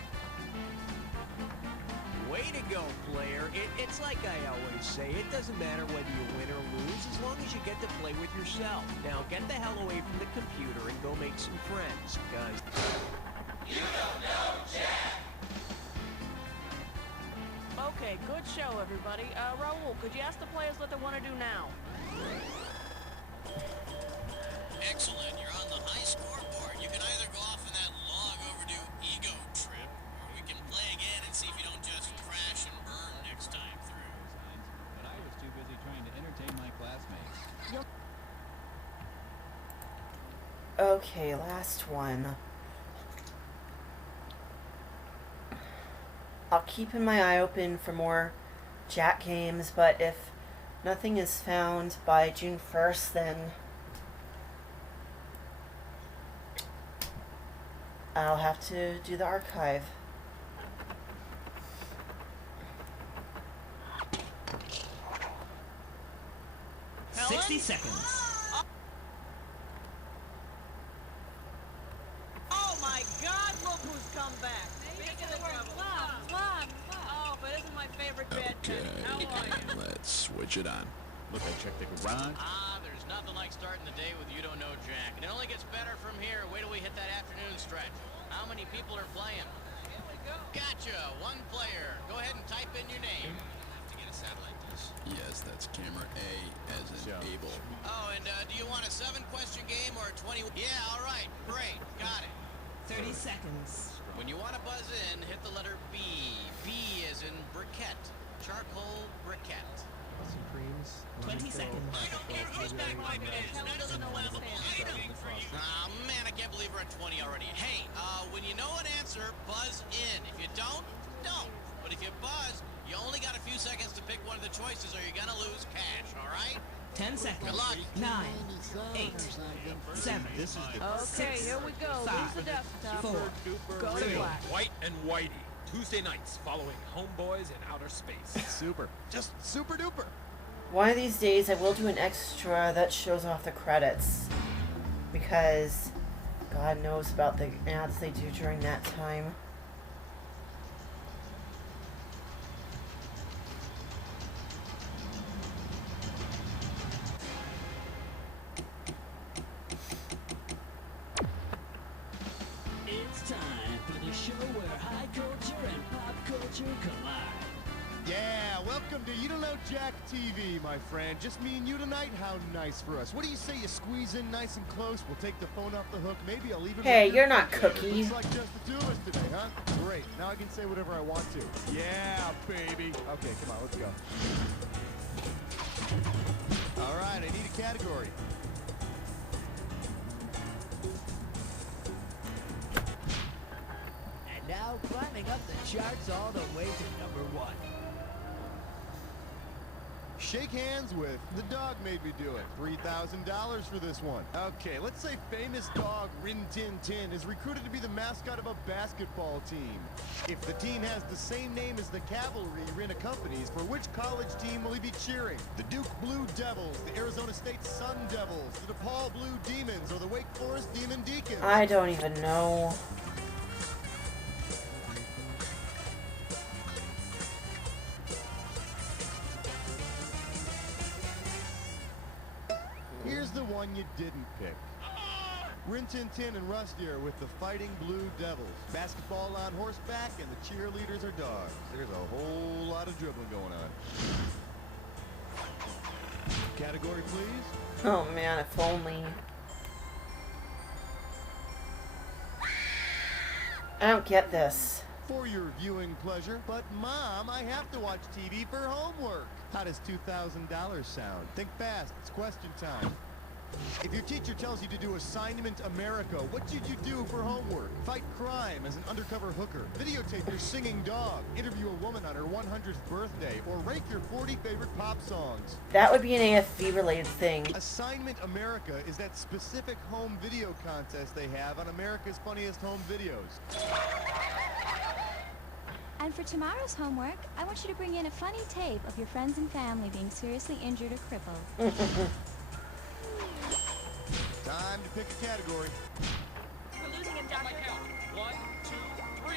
Way to go, player. It's like I always say, it doesn't matter whether you win or lose as long as you get to play with yourself. Now get the hell away from the computer and go make some friends, guys. You don't know Jack! Okay, good show, everybody. Raul, could you ask the players what they want to do now? Excellent, you're on the high scoreboard. You can either go off on that long overdue ego trip, or we can play again and see if you don't just crash and burn next time through. But I was too busy trying to entertain my classmates. Okay, last one. I'll keep my eye open for more Jack games, but if nothing is found by June 1st, then I'll have to do the archive. Helen? 60 seconds. Oh my God! Look who's come back. Speaking of trouble. Oh, but isn't my favorite bad Okay, How are you? let's switch it on. Look, I checked the garage. There's nothing like starting the day with You Don't Know Jack. And it only gets better from here. Wait till we hit that afternoon stretch. How many people are playing? Here we go. Gotcha! One player. Go ahead and type in your name. Have to get a satellite dish. Yes, that's camera A as in Abel. Oh, and do you want a 7-question game or a 20? Yeah, all right. Great. Got it. 30 seconds. When you want to buzz in, hit the letter B. B as in briquette. Charcoal briquette. Some creams. 20 seconds. Ah, man, I can't believe we're at 20 already. Hey, when you know an answer, buzz in. If you don't, don't. But if you buzz, you only got a few seconds to pick one of the choices or you're gonna lose cash, all right? 10 seconds. Good luck. 9, 8, 7. This is the Okay, here we go. Lose the desktop. 4, Go to black. White and Whitey. Tuesday nights following Homeboys in Outer Space. super. Just super duper. One of these days I will do an extra that shows off the credits, because God knows about the ads they do during that time. It's time for the show where high culture and pop culture collide. Yeah, welcome to You Don't Know Jack TV, my friend. Just me and you tonight? How nice for us. What do you say you squeeze in nice and close? We'll take the phone off the hook. Maybe I'll even... Hey, you're not Cookie. Looks like just the two of us today, huh? Great. Now I can say whatever I want to. Yeah, baby. Okay, come on, let's go. All right, I need a category. And now climbing up the charts all the way to number 1. Shake hands with the dog made me do it. $3,000 for this one. Okay, let's say famous dog Rin Tin Tin is recruited to be the mascot of a basketball team. If the team has the same name as the cavalry Rin accompanies, for which college team will he be cheering? The Duke Blue Devils, the Arizona State Sun Devils, the DePaul Blue Demons, or the Wake Forest Demon Deacons? I don't even know. Here's the one you didn't pick. Rin Tin Tin and Rusty are with the Fighting Blue Devils. Basketball on horseback and the cheerleaders are dogs. There's a whole lot of dribbling going on. Category, please. Oh man, if only. I don't get this. For your viewing pleasure. But Mom, I have to watch TV for homework. How does $2,000 sound? Think fast, it's question time. If your teacher tells you to do Assignment America, what should you do for homework? Fight crime as an undercover hooker, videotape your singing dog, interview a woman on her 100th birthday, or rank your 40 favorite pop songs. That would be an AFV related thing. Assignment America is that specific home video contest they have on America's Funniest Home Videos. And for tomorrow's homework, I want you to bring in a funny tape of your friends and family being seriously injured or crippled. Time to pick a category. We're losing on my count. 1, 2, 3.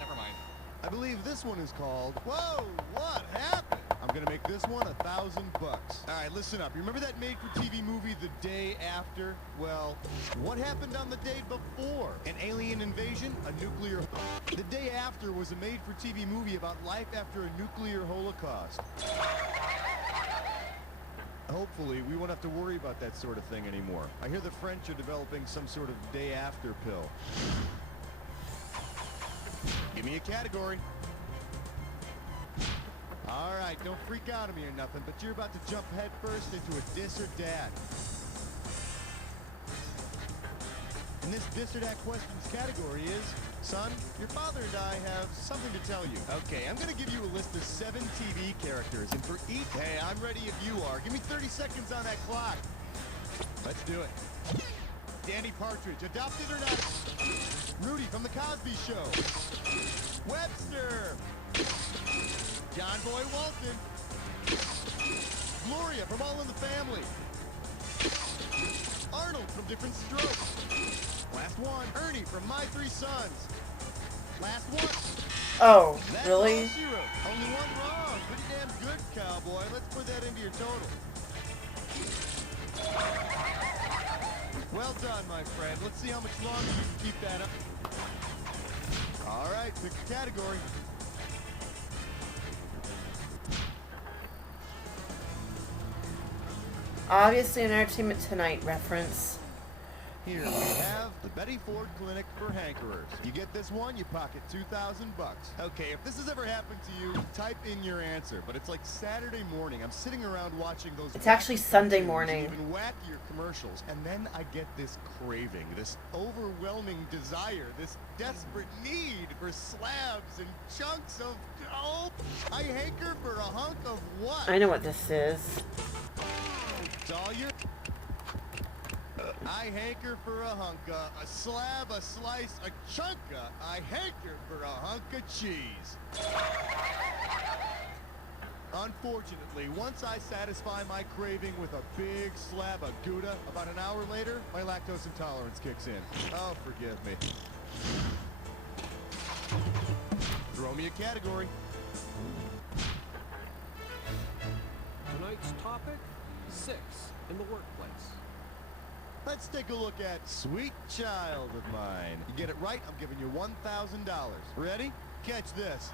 Never mind. I believe this one is called... Whoa, what happened? I'm gonna make this one $1,000. All right, listen up. You remember that made-for-TV movie, The Day After? Well, what happened on the day before? An alien invasion? A nuclear... The Day After was a made-for-TV movie about life after a nuclear holocaust. Hopefully, we won't have to worry about that sort of thing anymore. I hear the French are developing some sort of day-after pill. Give me a category. All right, don't freak out on me or nothing, but you're about to jump headfirst into a dis or dat. And this dis or dat questions category is, son, your father and I have something to tell you. Okay, I'm gonna give you a list of 7 TV characters, and for each... Hey, I'm ready if you are. Give me 30 seconds on that clock. Let's do it. Danny Partridge, adopted or not? Rudy from The Cosby Show. Webster. John Boy Walton. Gloria from All in the Family. Arnold from Different Strokes. Last one, Ernie from My Three Sons. Last one. Oh, That's really? all she wrote. Only one wrong. Pretty damn good, cowboy. Let's put that into your total. Well done, my friend. Let's see how much longer you can keep that up. All right, pick a category. Obviously an Entertainment Tonight reference. Here we have the Betty Ford Clinic for Hankerers. You get this one, you pocket $2,000. Okay, if this has ever happened to you, type in your answer. But it's like Saturday morning. I'm sitting around watching those... It's actually Sunday cartoons morning. and even wackier commercials. And then I get this craving, this overwhelming desire, this desperate need for slabs and chunks of... Oh, I hanker for a hunk of what? I know what this is. It's all your... I hanker for a hunka, a slab, a slice, a chunka. I hanker for a hunk of cheese. Unfortunately, once I satisfy my craving with a big slab of Gouda, about an hour later, my lactose intolerance kicks in. Oh, forgive me. Throw me a category. Tonight's topic, 6 in the workplace. Let's take a look at Sweet Child of Mine. You get it right, I'm giving you $1,000. Ready? Catch this.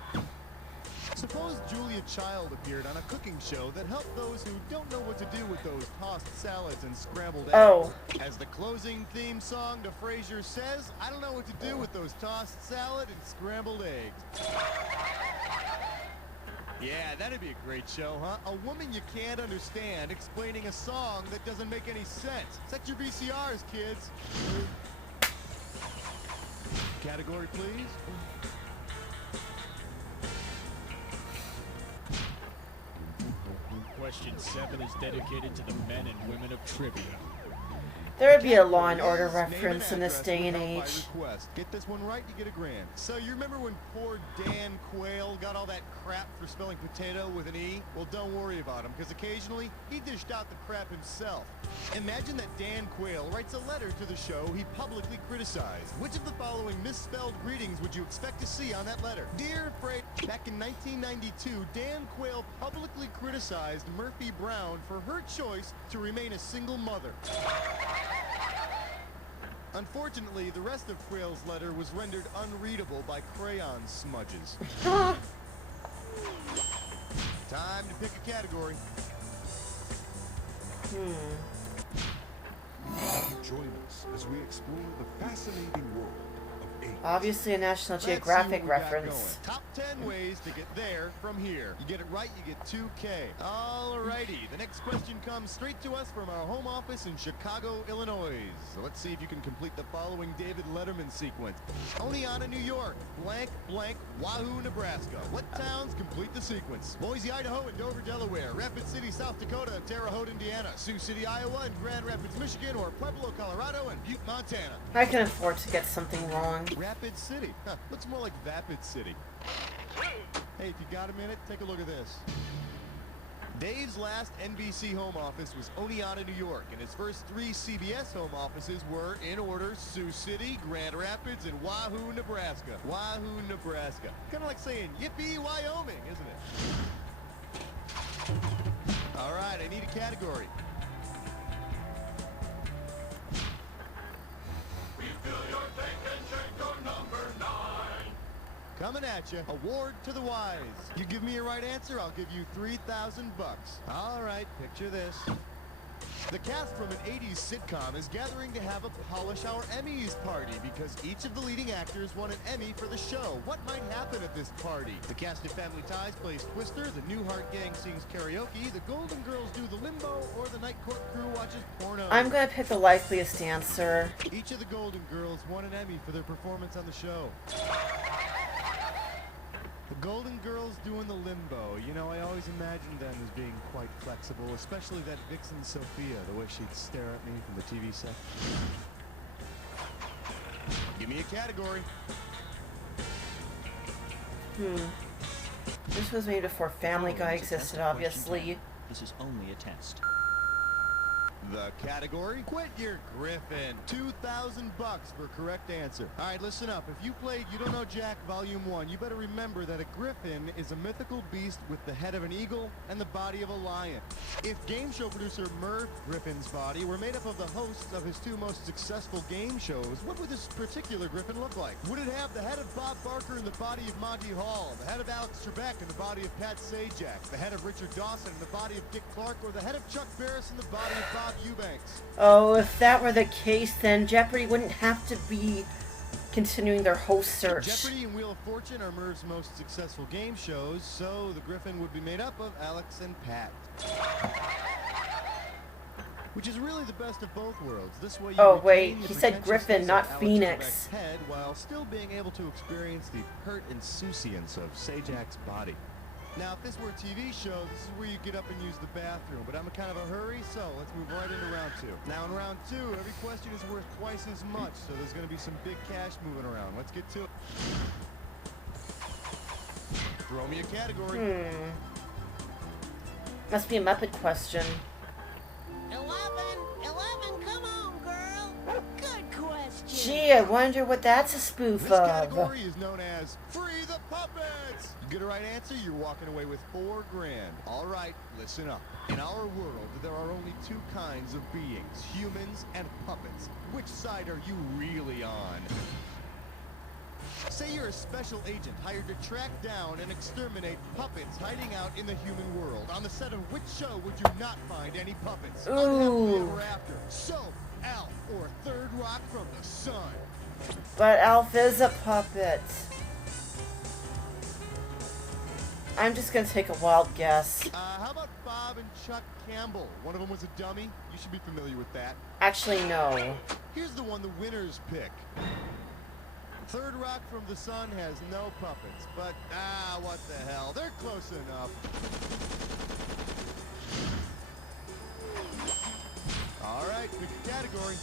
Suppose Julia Child appeared on a cooking show that helped those who don't know what to do with those tossed salads and scrambled eggs. Oh. As the closing theme song to Frasier says, I don't know what to do with those tossed salad and scrambled eggs. Yeah, that'd be a great show, huh? A woman you can't understand explaining a song that doesn't make any sense. Set your VCRs, kids. Category, please. Question 7 is dedicated to the men and women of trivia. There would be a Law and Order reference in this day and age. Get this one right, you get $1,000. So you remember when poor Dan Quayle got all that crap for spelling potato with an E? Well, don't worry about him, because occasionally he dished out the crap himself. Imagine that Dan Quayle writes a letter to the show he publicly criticized. Which of the following misspelled greetings would you expect to see on that letter? Dear Fred, back in 1992, Dan Quayle publicly criticized Murphy Brown for her choice to remain a single mother. Unfortunately, the rest of Quayle's letter was rendered unreadable by crayon smudges. Time to pick a category. Join us as we explore the fascinating world of AIDS. Obviously a National Let's see Geographic what we got reference. going. Top 10 ways to get there from here. You get it right, you get $2K. Alrighty, the next question comes straight to us from our home office in Chicago, Illinois. So let's see if you can complete the following David Letterman sequence. Oneonta, New York, blank, blank, Wahoo, Nebraska. What towns complete the sequence? Boise, Idaho, and Dover, Delaware. Rapid City, South Dakota, Terre Haute, Indiana. Sioux City, Iowa, and Grand Rapids, Michigan, or Pueblo, Colorado, and Butte, Montana. I can afford to get something wrong. Rapid City. Huh, looks more like Vapid City. Hey, if you got a minute, take a look at this. Dave's last NBC home office was Oneonta, New York, and his first 3 CBS home offices were, in order, Sioux City, Grand Rapids, and Wahoo, Nebraska. Wahoo, Nebraska. Kind of like saying, yippee, Wyoming, isn't it? All right, I need a category. Coming at you. Award to the wise. You give me a right answer, I'll give you $3,000 bucks. All right, picture this. The cast from an 80s sitcom is gathering to have a Polish Our Emmys party because each of the leading actors won an Emmy for the show. What might happen at this party? The cast of Family Ties plays Twister, the Newhart gang sings karaoke, the Golden Girls do the limbo, or the Night Court crew watches porno. I'm gonna pick the likeliest answer. Each of the Golden Girls won an Emmy for their performance on the show. The Golden Girls doing the limbo. You know, I always imagined them as being quite flexible, especially that Vixen Sophia, the way she'd stare at me from the TV set. Give me a category. This was made before Family Guy existed, obviously. This is only a test. The category? Quit your griffin. $2,000 for correct answer. All right, listen up. If you played You Don't Know Jack Volume 1, you better remember that a griffin is a mythical beast with the head of an eagle and the body of a lion. If game show producer Merv Griffin's body were made up of the hosts of his 2 most successful game shows, what would this particular griffin look like? Would it have the head of Bob Barker and the body of Monty Hall, the head of Alex Trebek and the body of Pat Sajak, the head of Richard Dawson and the body of Dick Clark, or the head of Chuck Barris and the body of Bob Eubanks? Oh, if that were the case, then Jeopardy wouldn't have to be continuing their host search. Jeopardy and Wheel of Fortune are Merv's most successful game shows, so the griffin would be made up of Alex and Pat. Which is really the best of both worlds. This way you retain the he said Griffin, not Alex Phoenix. Trebek's head while still being able to experience the hurt insouciance of Sajak's body. Now, if this were a TV show, this is where you get up and use the bathroom, but I'm in kind of a hurry, so let's move right into round 2. Now, in round 2, every question is worth twice as much, so there's going to be some big cash moving around. Let's get to it. Throw me a category. Must be a Muppet question. 11, come on, girl. Good question. Gee, I wonder what that's a spoof This of. category is known as Free the Puppets. You get a right answer, you're walking away with $4 grand. All right, listen up. In our world, there are only 2 kinds of beings, humans and puppets. Which side are you really on? Say you're a special agent hired to track down and exterminate puppets hiding out in the human world. On the set of which show would you not find any puppets? Unhappily Ever After, Soap, Alf, or Third Rock from the Sun? But Alf is a puppet. I'm just gonna take a wild guess. How about Bob and Chuck Campbell? One of them was a dummy. You should be familiar with that. Actually, no. Here's the one the winners pick. Third Rock from the Sun has no puppets, but what the hell? They're close enough. All right, pick a category.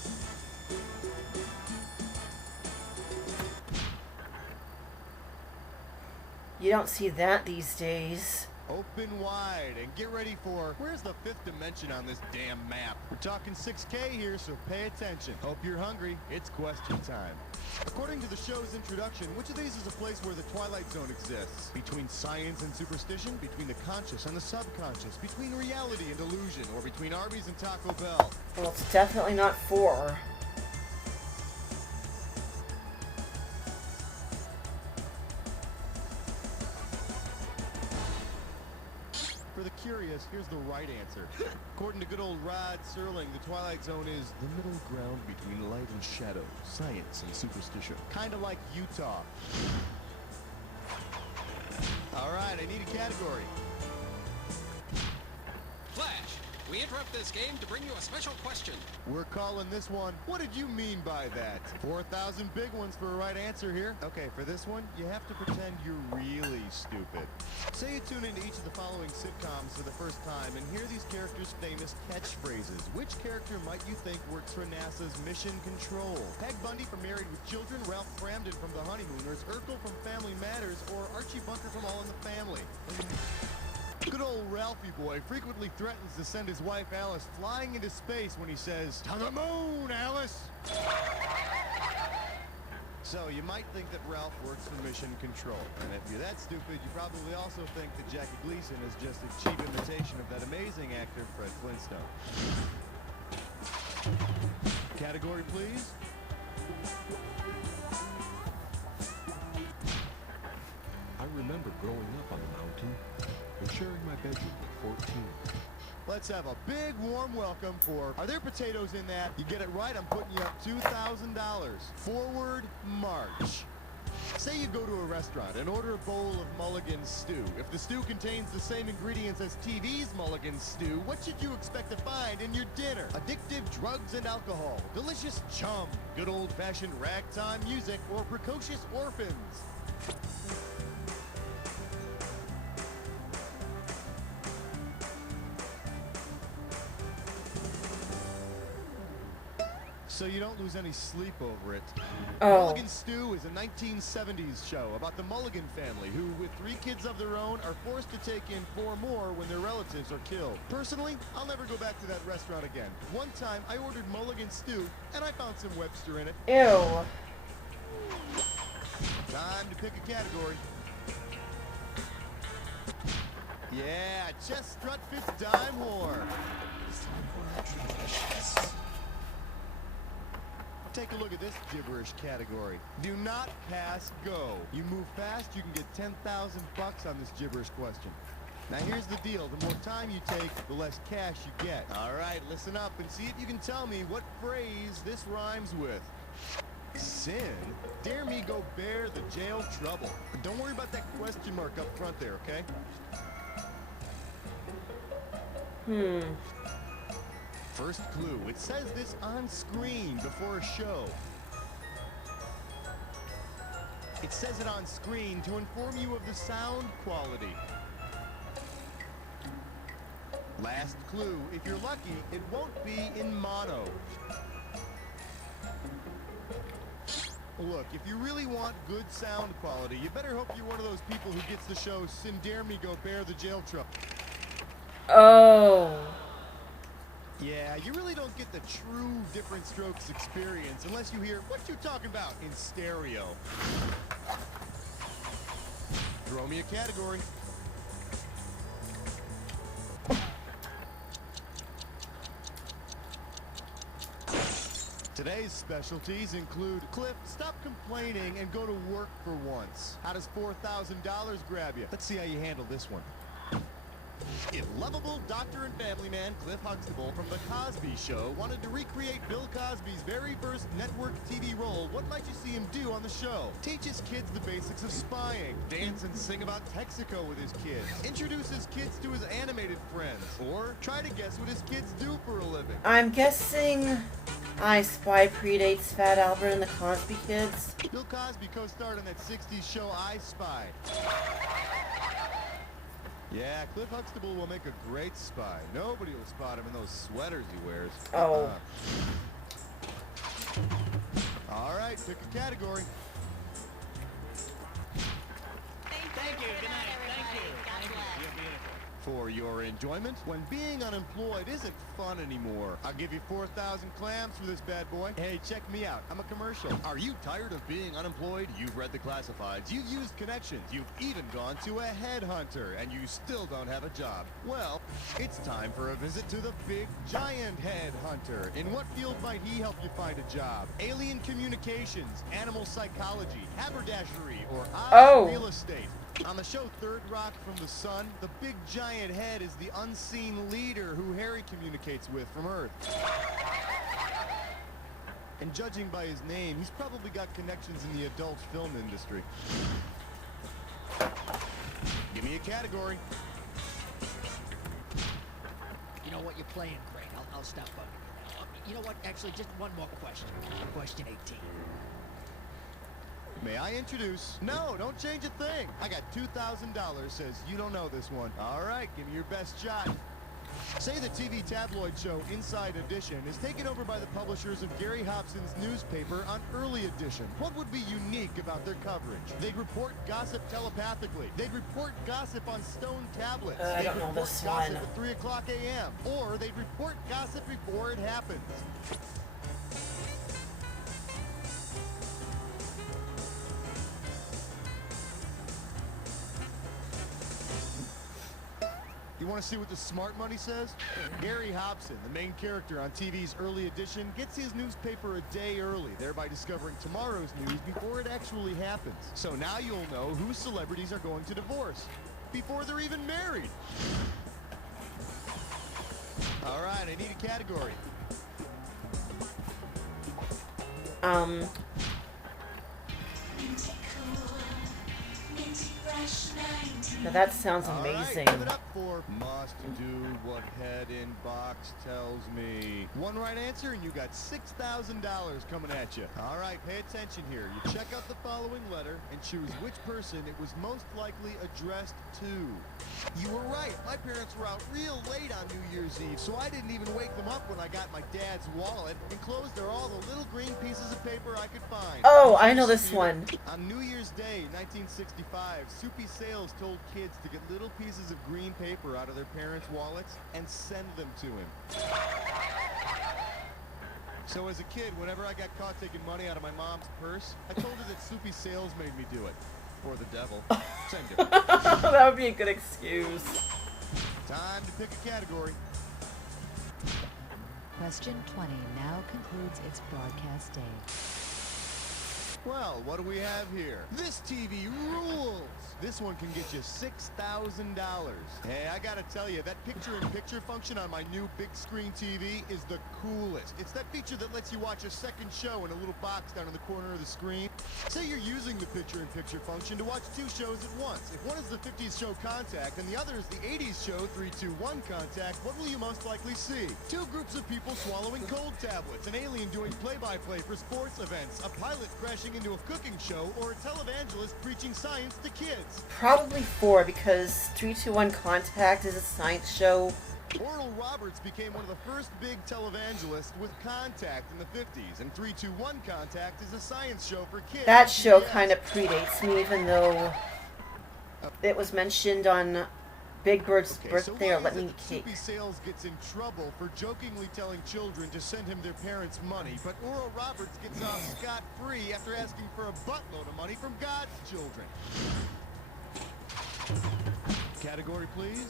You don't see that these days. Open wide and get ready for, where's the 5th dimension on this damn map? We're talking 6K here, so pay attention. Hope you're hungry. It's question time. According to the show's introduction, which of these is a place where the Twilight Zone exists? Between science and superstition? Between the conscious and the subconscious? Between reality and illusion? Or between Arby's and Taco Bell? Well, it's definitely not 4. For the curious, here's the right answer. According to good old Rod Serling, the Twilight Zone is the middle ground between light and shadow, science and superstition. Kind of like Utah. All right, I need a category. Flash, we interrupt this game to bring you a special question. We're calling this one, what did you mean by that? 4,000 big ones for a right answer here. Okay, for this one, you have to pretend you're really stupid. Say you tune into each of the following sitcoms for the first time and hear these characters' famous catchphrases. Which character might you think works for NASA's Mission Control? Peg Bundy from Married with Children, Ralph Cramden from The Honeymooners, Urkel from Family Matters, or Archie Bunker from All in the Family? Good old Ralphie boy frequently threatens to send his wife Alice flying into space when he says, "To the moon, Alice!" So you might think that Ralph works for Mission Control. And if you're that stupid, you probably also think that Jackie Gleason is just a cheap imitation of that amazing actor, Fred Flintstone. Category, please. I remember growing up on the mountain and sharing my bedroom with 14. Let's have a big warm welcome for, are there potatoes in that? You get it right, I'm putting you up $2,000. Forward march. Say you go to a restaurant and order a bowl of mulligan stew. If the stew contains the same ingredients as TV's mulligan stew, what should you expect to find in your dinner? Addictive drugs and alcohol, delicious chum, good old-fashioned ragtime music, or precocious orphans. So you don't lose any sleep over it. Oh. Mulligan Stew is a 1970s show about the Mulligan family who, with 3 kids of their own, are forced to take in 4 more when their relatives are killed. Personally, I'll never go back to that restaurant again. One time, I ordered Mulligan Stew, and I found some Webster in it. Ew. Time to pick a category. Yeah, chest strut fits dime whore. Take a look at this gibberish category. Do not pass go. You move fast, you can get 10,000 bucks on this gibberish question. Now here's the deal. The more time you take, the less cash you get. All right, listen up and see if you can tell me what phrase this rhymes with. Sin? Dare me go bear the jail trouble. But don't worry about that question mark up front there, okay? First clue, it says this on screen before a show. It says it on screen to inform you of the sound quality. Last clue, if you're lucky, it won't be in mono. Look, if you really want good sound quality, you better hope you're one of those people who gets the show Sin Dare Me Go Bear the Jail Trouble. Oh. Yeah, you really don't get the true Different Strokes experience unless you hear what you talking about in stereo. Throw me a category. Today's specialties include, Cliff, stop complaining and go to work for once. How does $4,000 grab you? Let's see how you handle this one. If lovable doctor and family man Cliff Huxtable from The Cosby Show wanted to recreate Bill Cosby's very first network TV role, what might you see him do on the show? Teach his kids the basics of spying, dance and sing about Texaco with his kids, introduce his kids to his animated friends, or try to guess what his kids do for a living. I'm guessing I Spy predates Fat Albert and the Cosby Kids. Bill Cosby co-starred on that 60s show I Spy. Yeah, Cliff Huxtable will make a great spy. Nobody will spot him in those sweaters he wears. Oh. All right, pick a category. Thank you. Good night. Thank you. God bless. You're beautiful. For your enjoyment, when being unemployed isn't fun anymore, I'll give you 4,000 clams for this bad boy. Hey, check me out. I'm a commercial. Are you tired of being unemployed? You've read the classifieds. You've used connections. You've even gone to a headhunter, and you still don't have a job. Well, it's time for a visit to the big giant headhunter. In what field might he help you find a job? Alien communications, animal psychology, haberdashery, or real estate. On the show Third Rock from the Sun, the big giant head is the unseen leader who Harry communicates with from Earth. And judging by his name, he's probably got connections in the adult film industry. Give me a category. You know what? You're playing great. I'll stop bugging you now. You know what? Actually, just one more question. Question 18. May I introduce? No, don't change a thing. I got $2,000 says you don't know this one. All right, give me your best shot. Say the TV tabloid show Inside Edition is taken over by the publishers of Gary Hobson's newspaper on Early Edition. What would be unique about their coverage? They'd report gossip telepathically. They'd report gossip on stone tablets. I They'd don't know report this gossip one. at 3 o'clock a.m. Or they'd report gossip before it happens. You want to see what the smart money says? Gary Hobson, the main character on TV's Early Edition, gets his newspaper a day early, thereby discovering tomorrow's news before it actually happens. So now you'll know who celebrities are going to divorce before they're even married. All right, I need a category. Now that sounds amazing. All right, give it up for must do what head in box tells me. One right answer and you got $6,000 coming at you. All right, pay attention here. You check out the following letter and choose which person it was most likely addressed to. You were right. My parents were out real late on New Year's Eve, so I didn't even wake them up when I got my dad's wallet. Enclosed are all the little green pieces of paper I could find. Oh, I know this one. On New Year's Day, 1965, Soupy Sales told kids to get little pieces of green paper out of their parents' wallets and send them to him. So as a kid, whenever I got caught taking money out of my mom's purse, I told her that Soupy Sales made me do it. Or the devil. Same difference. That would be a good excuse. Time to pick a category. Question 20 now concludes its broadcast day. Well, what do we have here? This TV rules! This one can get you $6,000. Hey, I gotta tell you, that picture-in-picture function on my new big screen TV is the coolest. It's that feature that lets you watch a second show in a little box down in the corner of the screen. Say you're using the picture-in-picture function to watch two shows at once. If one is the 50s show Contact and the other is the 80s show 321 Contact, what will you most likely see? Two groups of people swallowing cold tablets, an alien doing play-by-play for sports events, a pilot crashing into a cooking show, or a televangelist preaching science to kids. Probably 4, because 321 Contact is a science show. Oral Roberts became one of the first big televangelists with Contact in the 50s, and 321 Contact is a science show for kids. That show kind of predates me, even though it was mentioned on Big Bird's birthday, or Let Me Cake. Soupy Sales gets in trouble for jokingly telling children to send him their parents' money, but Oral Roberts gets off scot-free after asking for a buttload of money from God's children. Category, please.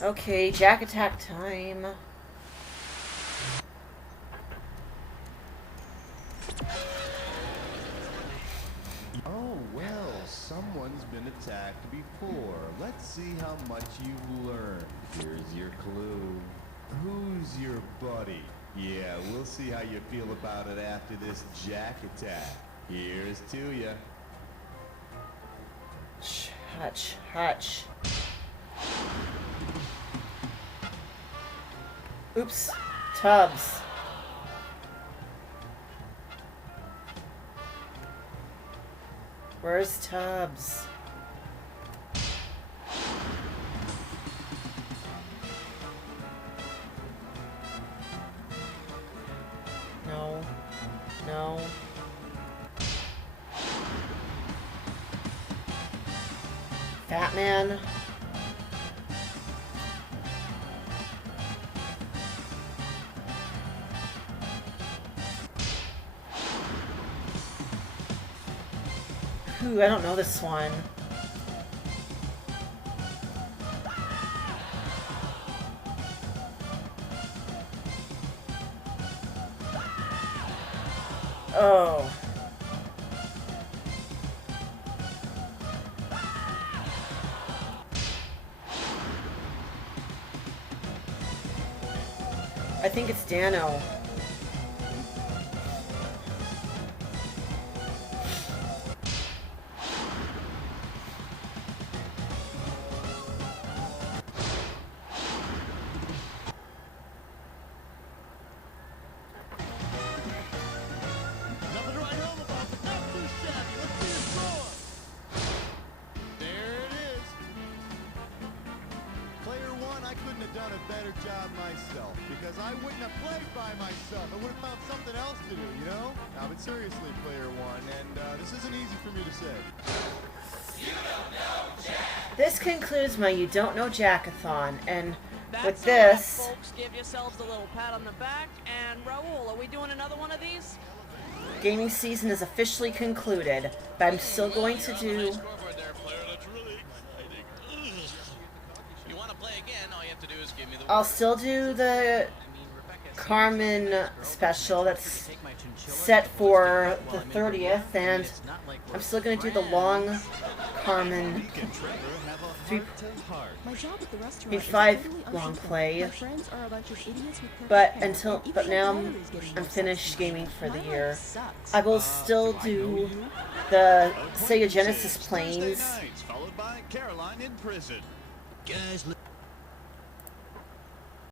Okay, Jack Attack time. Oh, well, someone's been attacked before. Let's see how much you've learned. Here's your clue. Who's your buddy? Yeah, we'll see how you feel about it after this Jack Attack. Here's to ya. Hutch, hutch. Oops, Tubbs. Where's Tubbs? No. No. Fat Man. Ooh, I don't know this one. Oh. I think it's Dano. Nothing to write home about, but not too shabby. Let's see the score. There it is. Player have done a better job myself, because I wouldn't have played by myself. I would have found something else to do, you know? Now, but seriously, player one, and this isn't easy for me to say. This concludes my You Don't Know Jack-a-thon, and That's with all right, this, folks. Give yourselves a little pat on the back. And Raul, are we doing another one of these? gaming season is officially concluded, but I'm still going to do... You want to play again? All you have to do is give me the. I'll still do the Carmen special that's set for the 30th, and I'm still going to do the long Carmen My job at the restaurant is 5 totally long unfulfilled. play. My friends are a bunch of idiots with perfect But hair. Even now my daughter is getting I'm obsessed finished with me. gaming for the My life year. sucks. I will still do the Sega Genesis planes. Followed by Caroline in prison. Guys,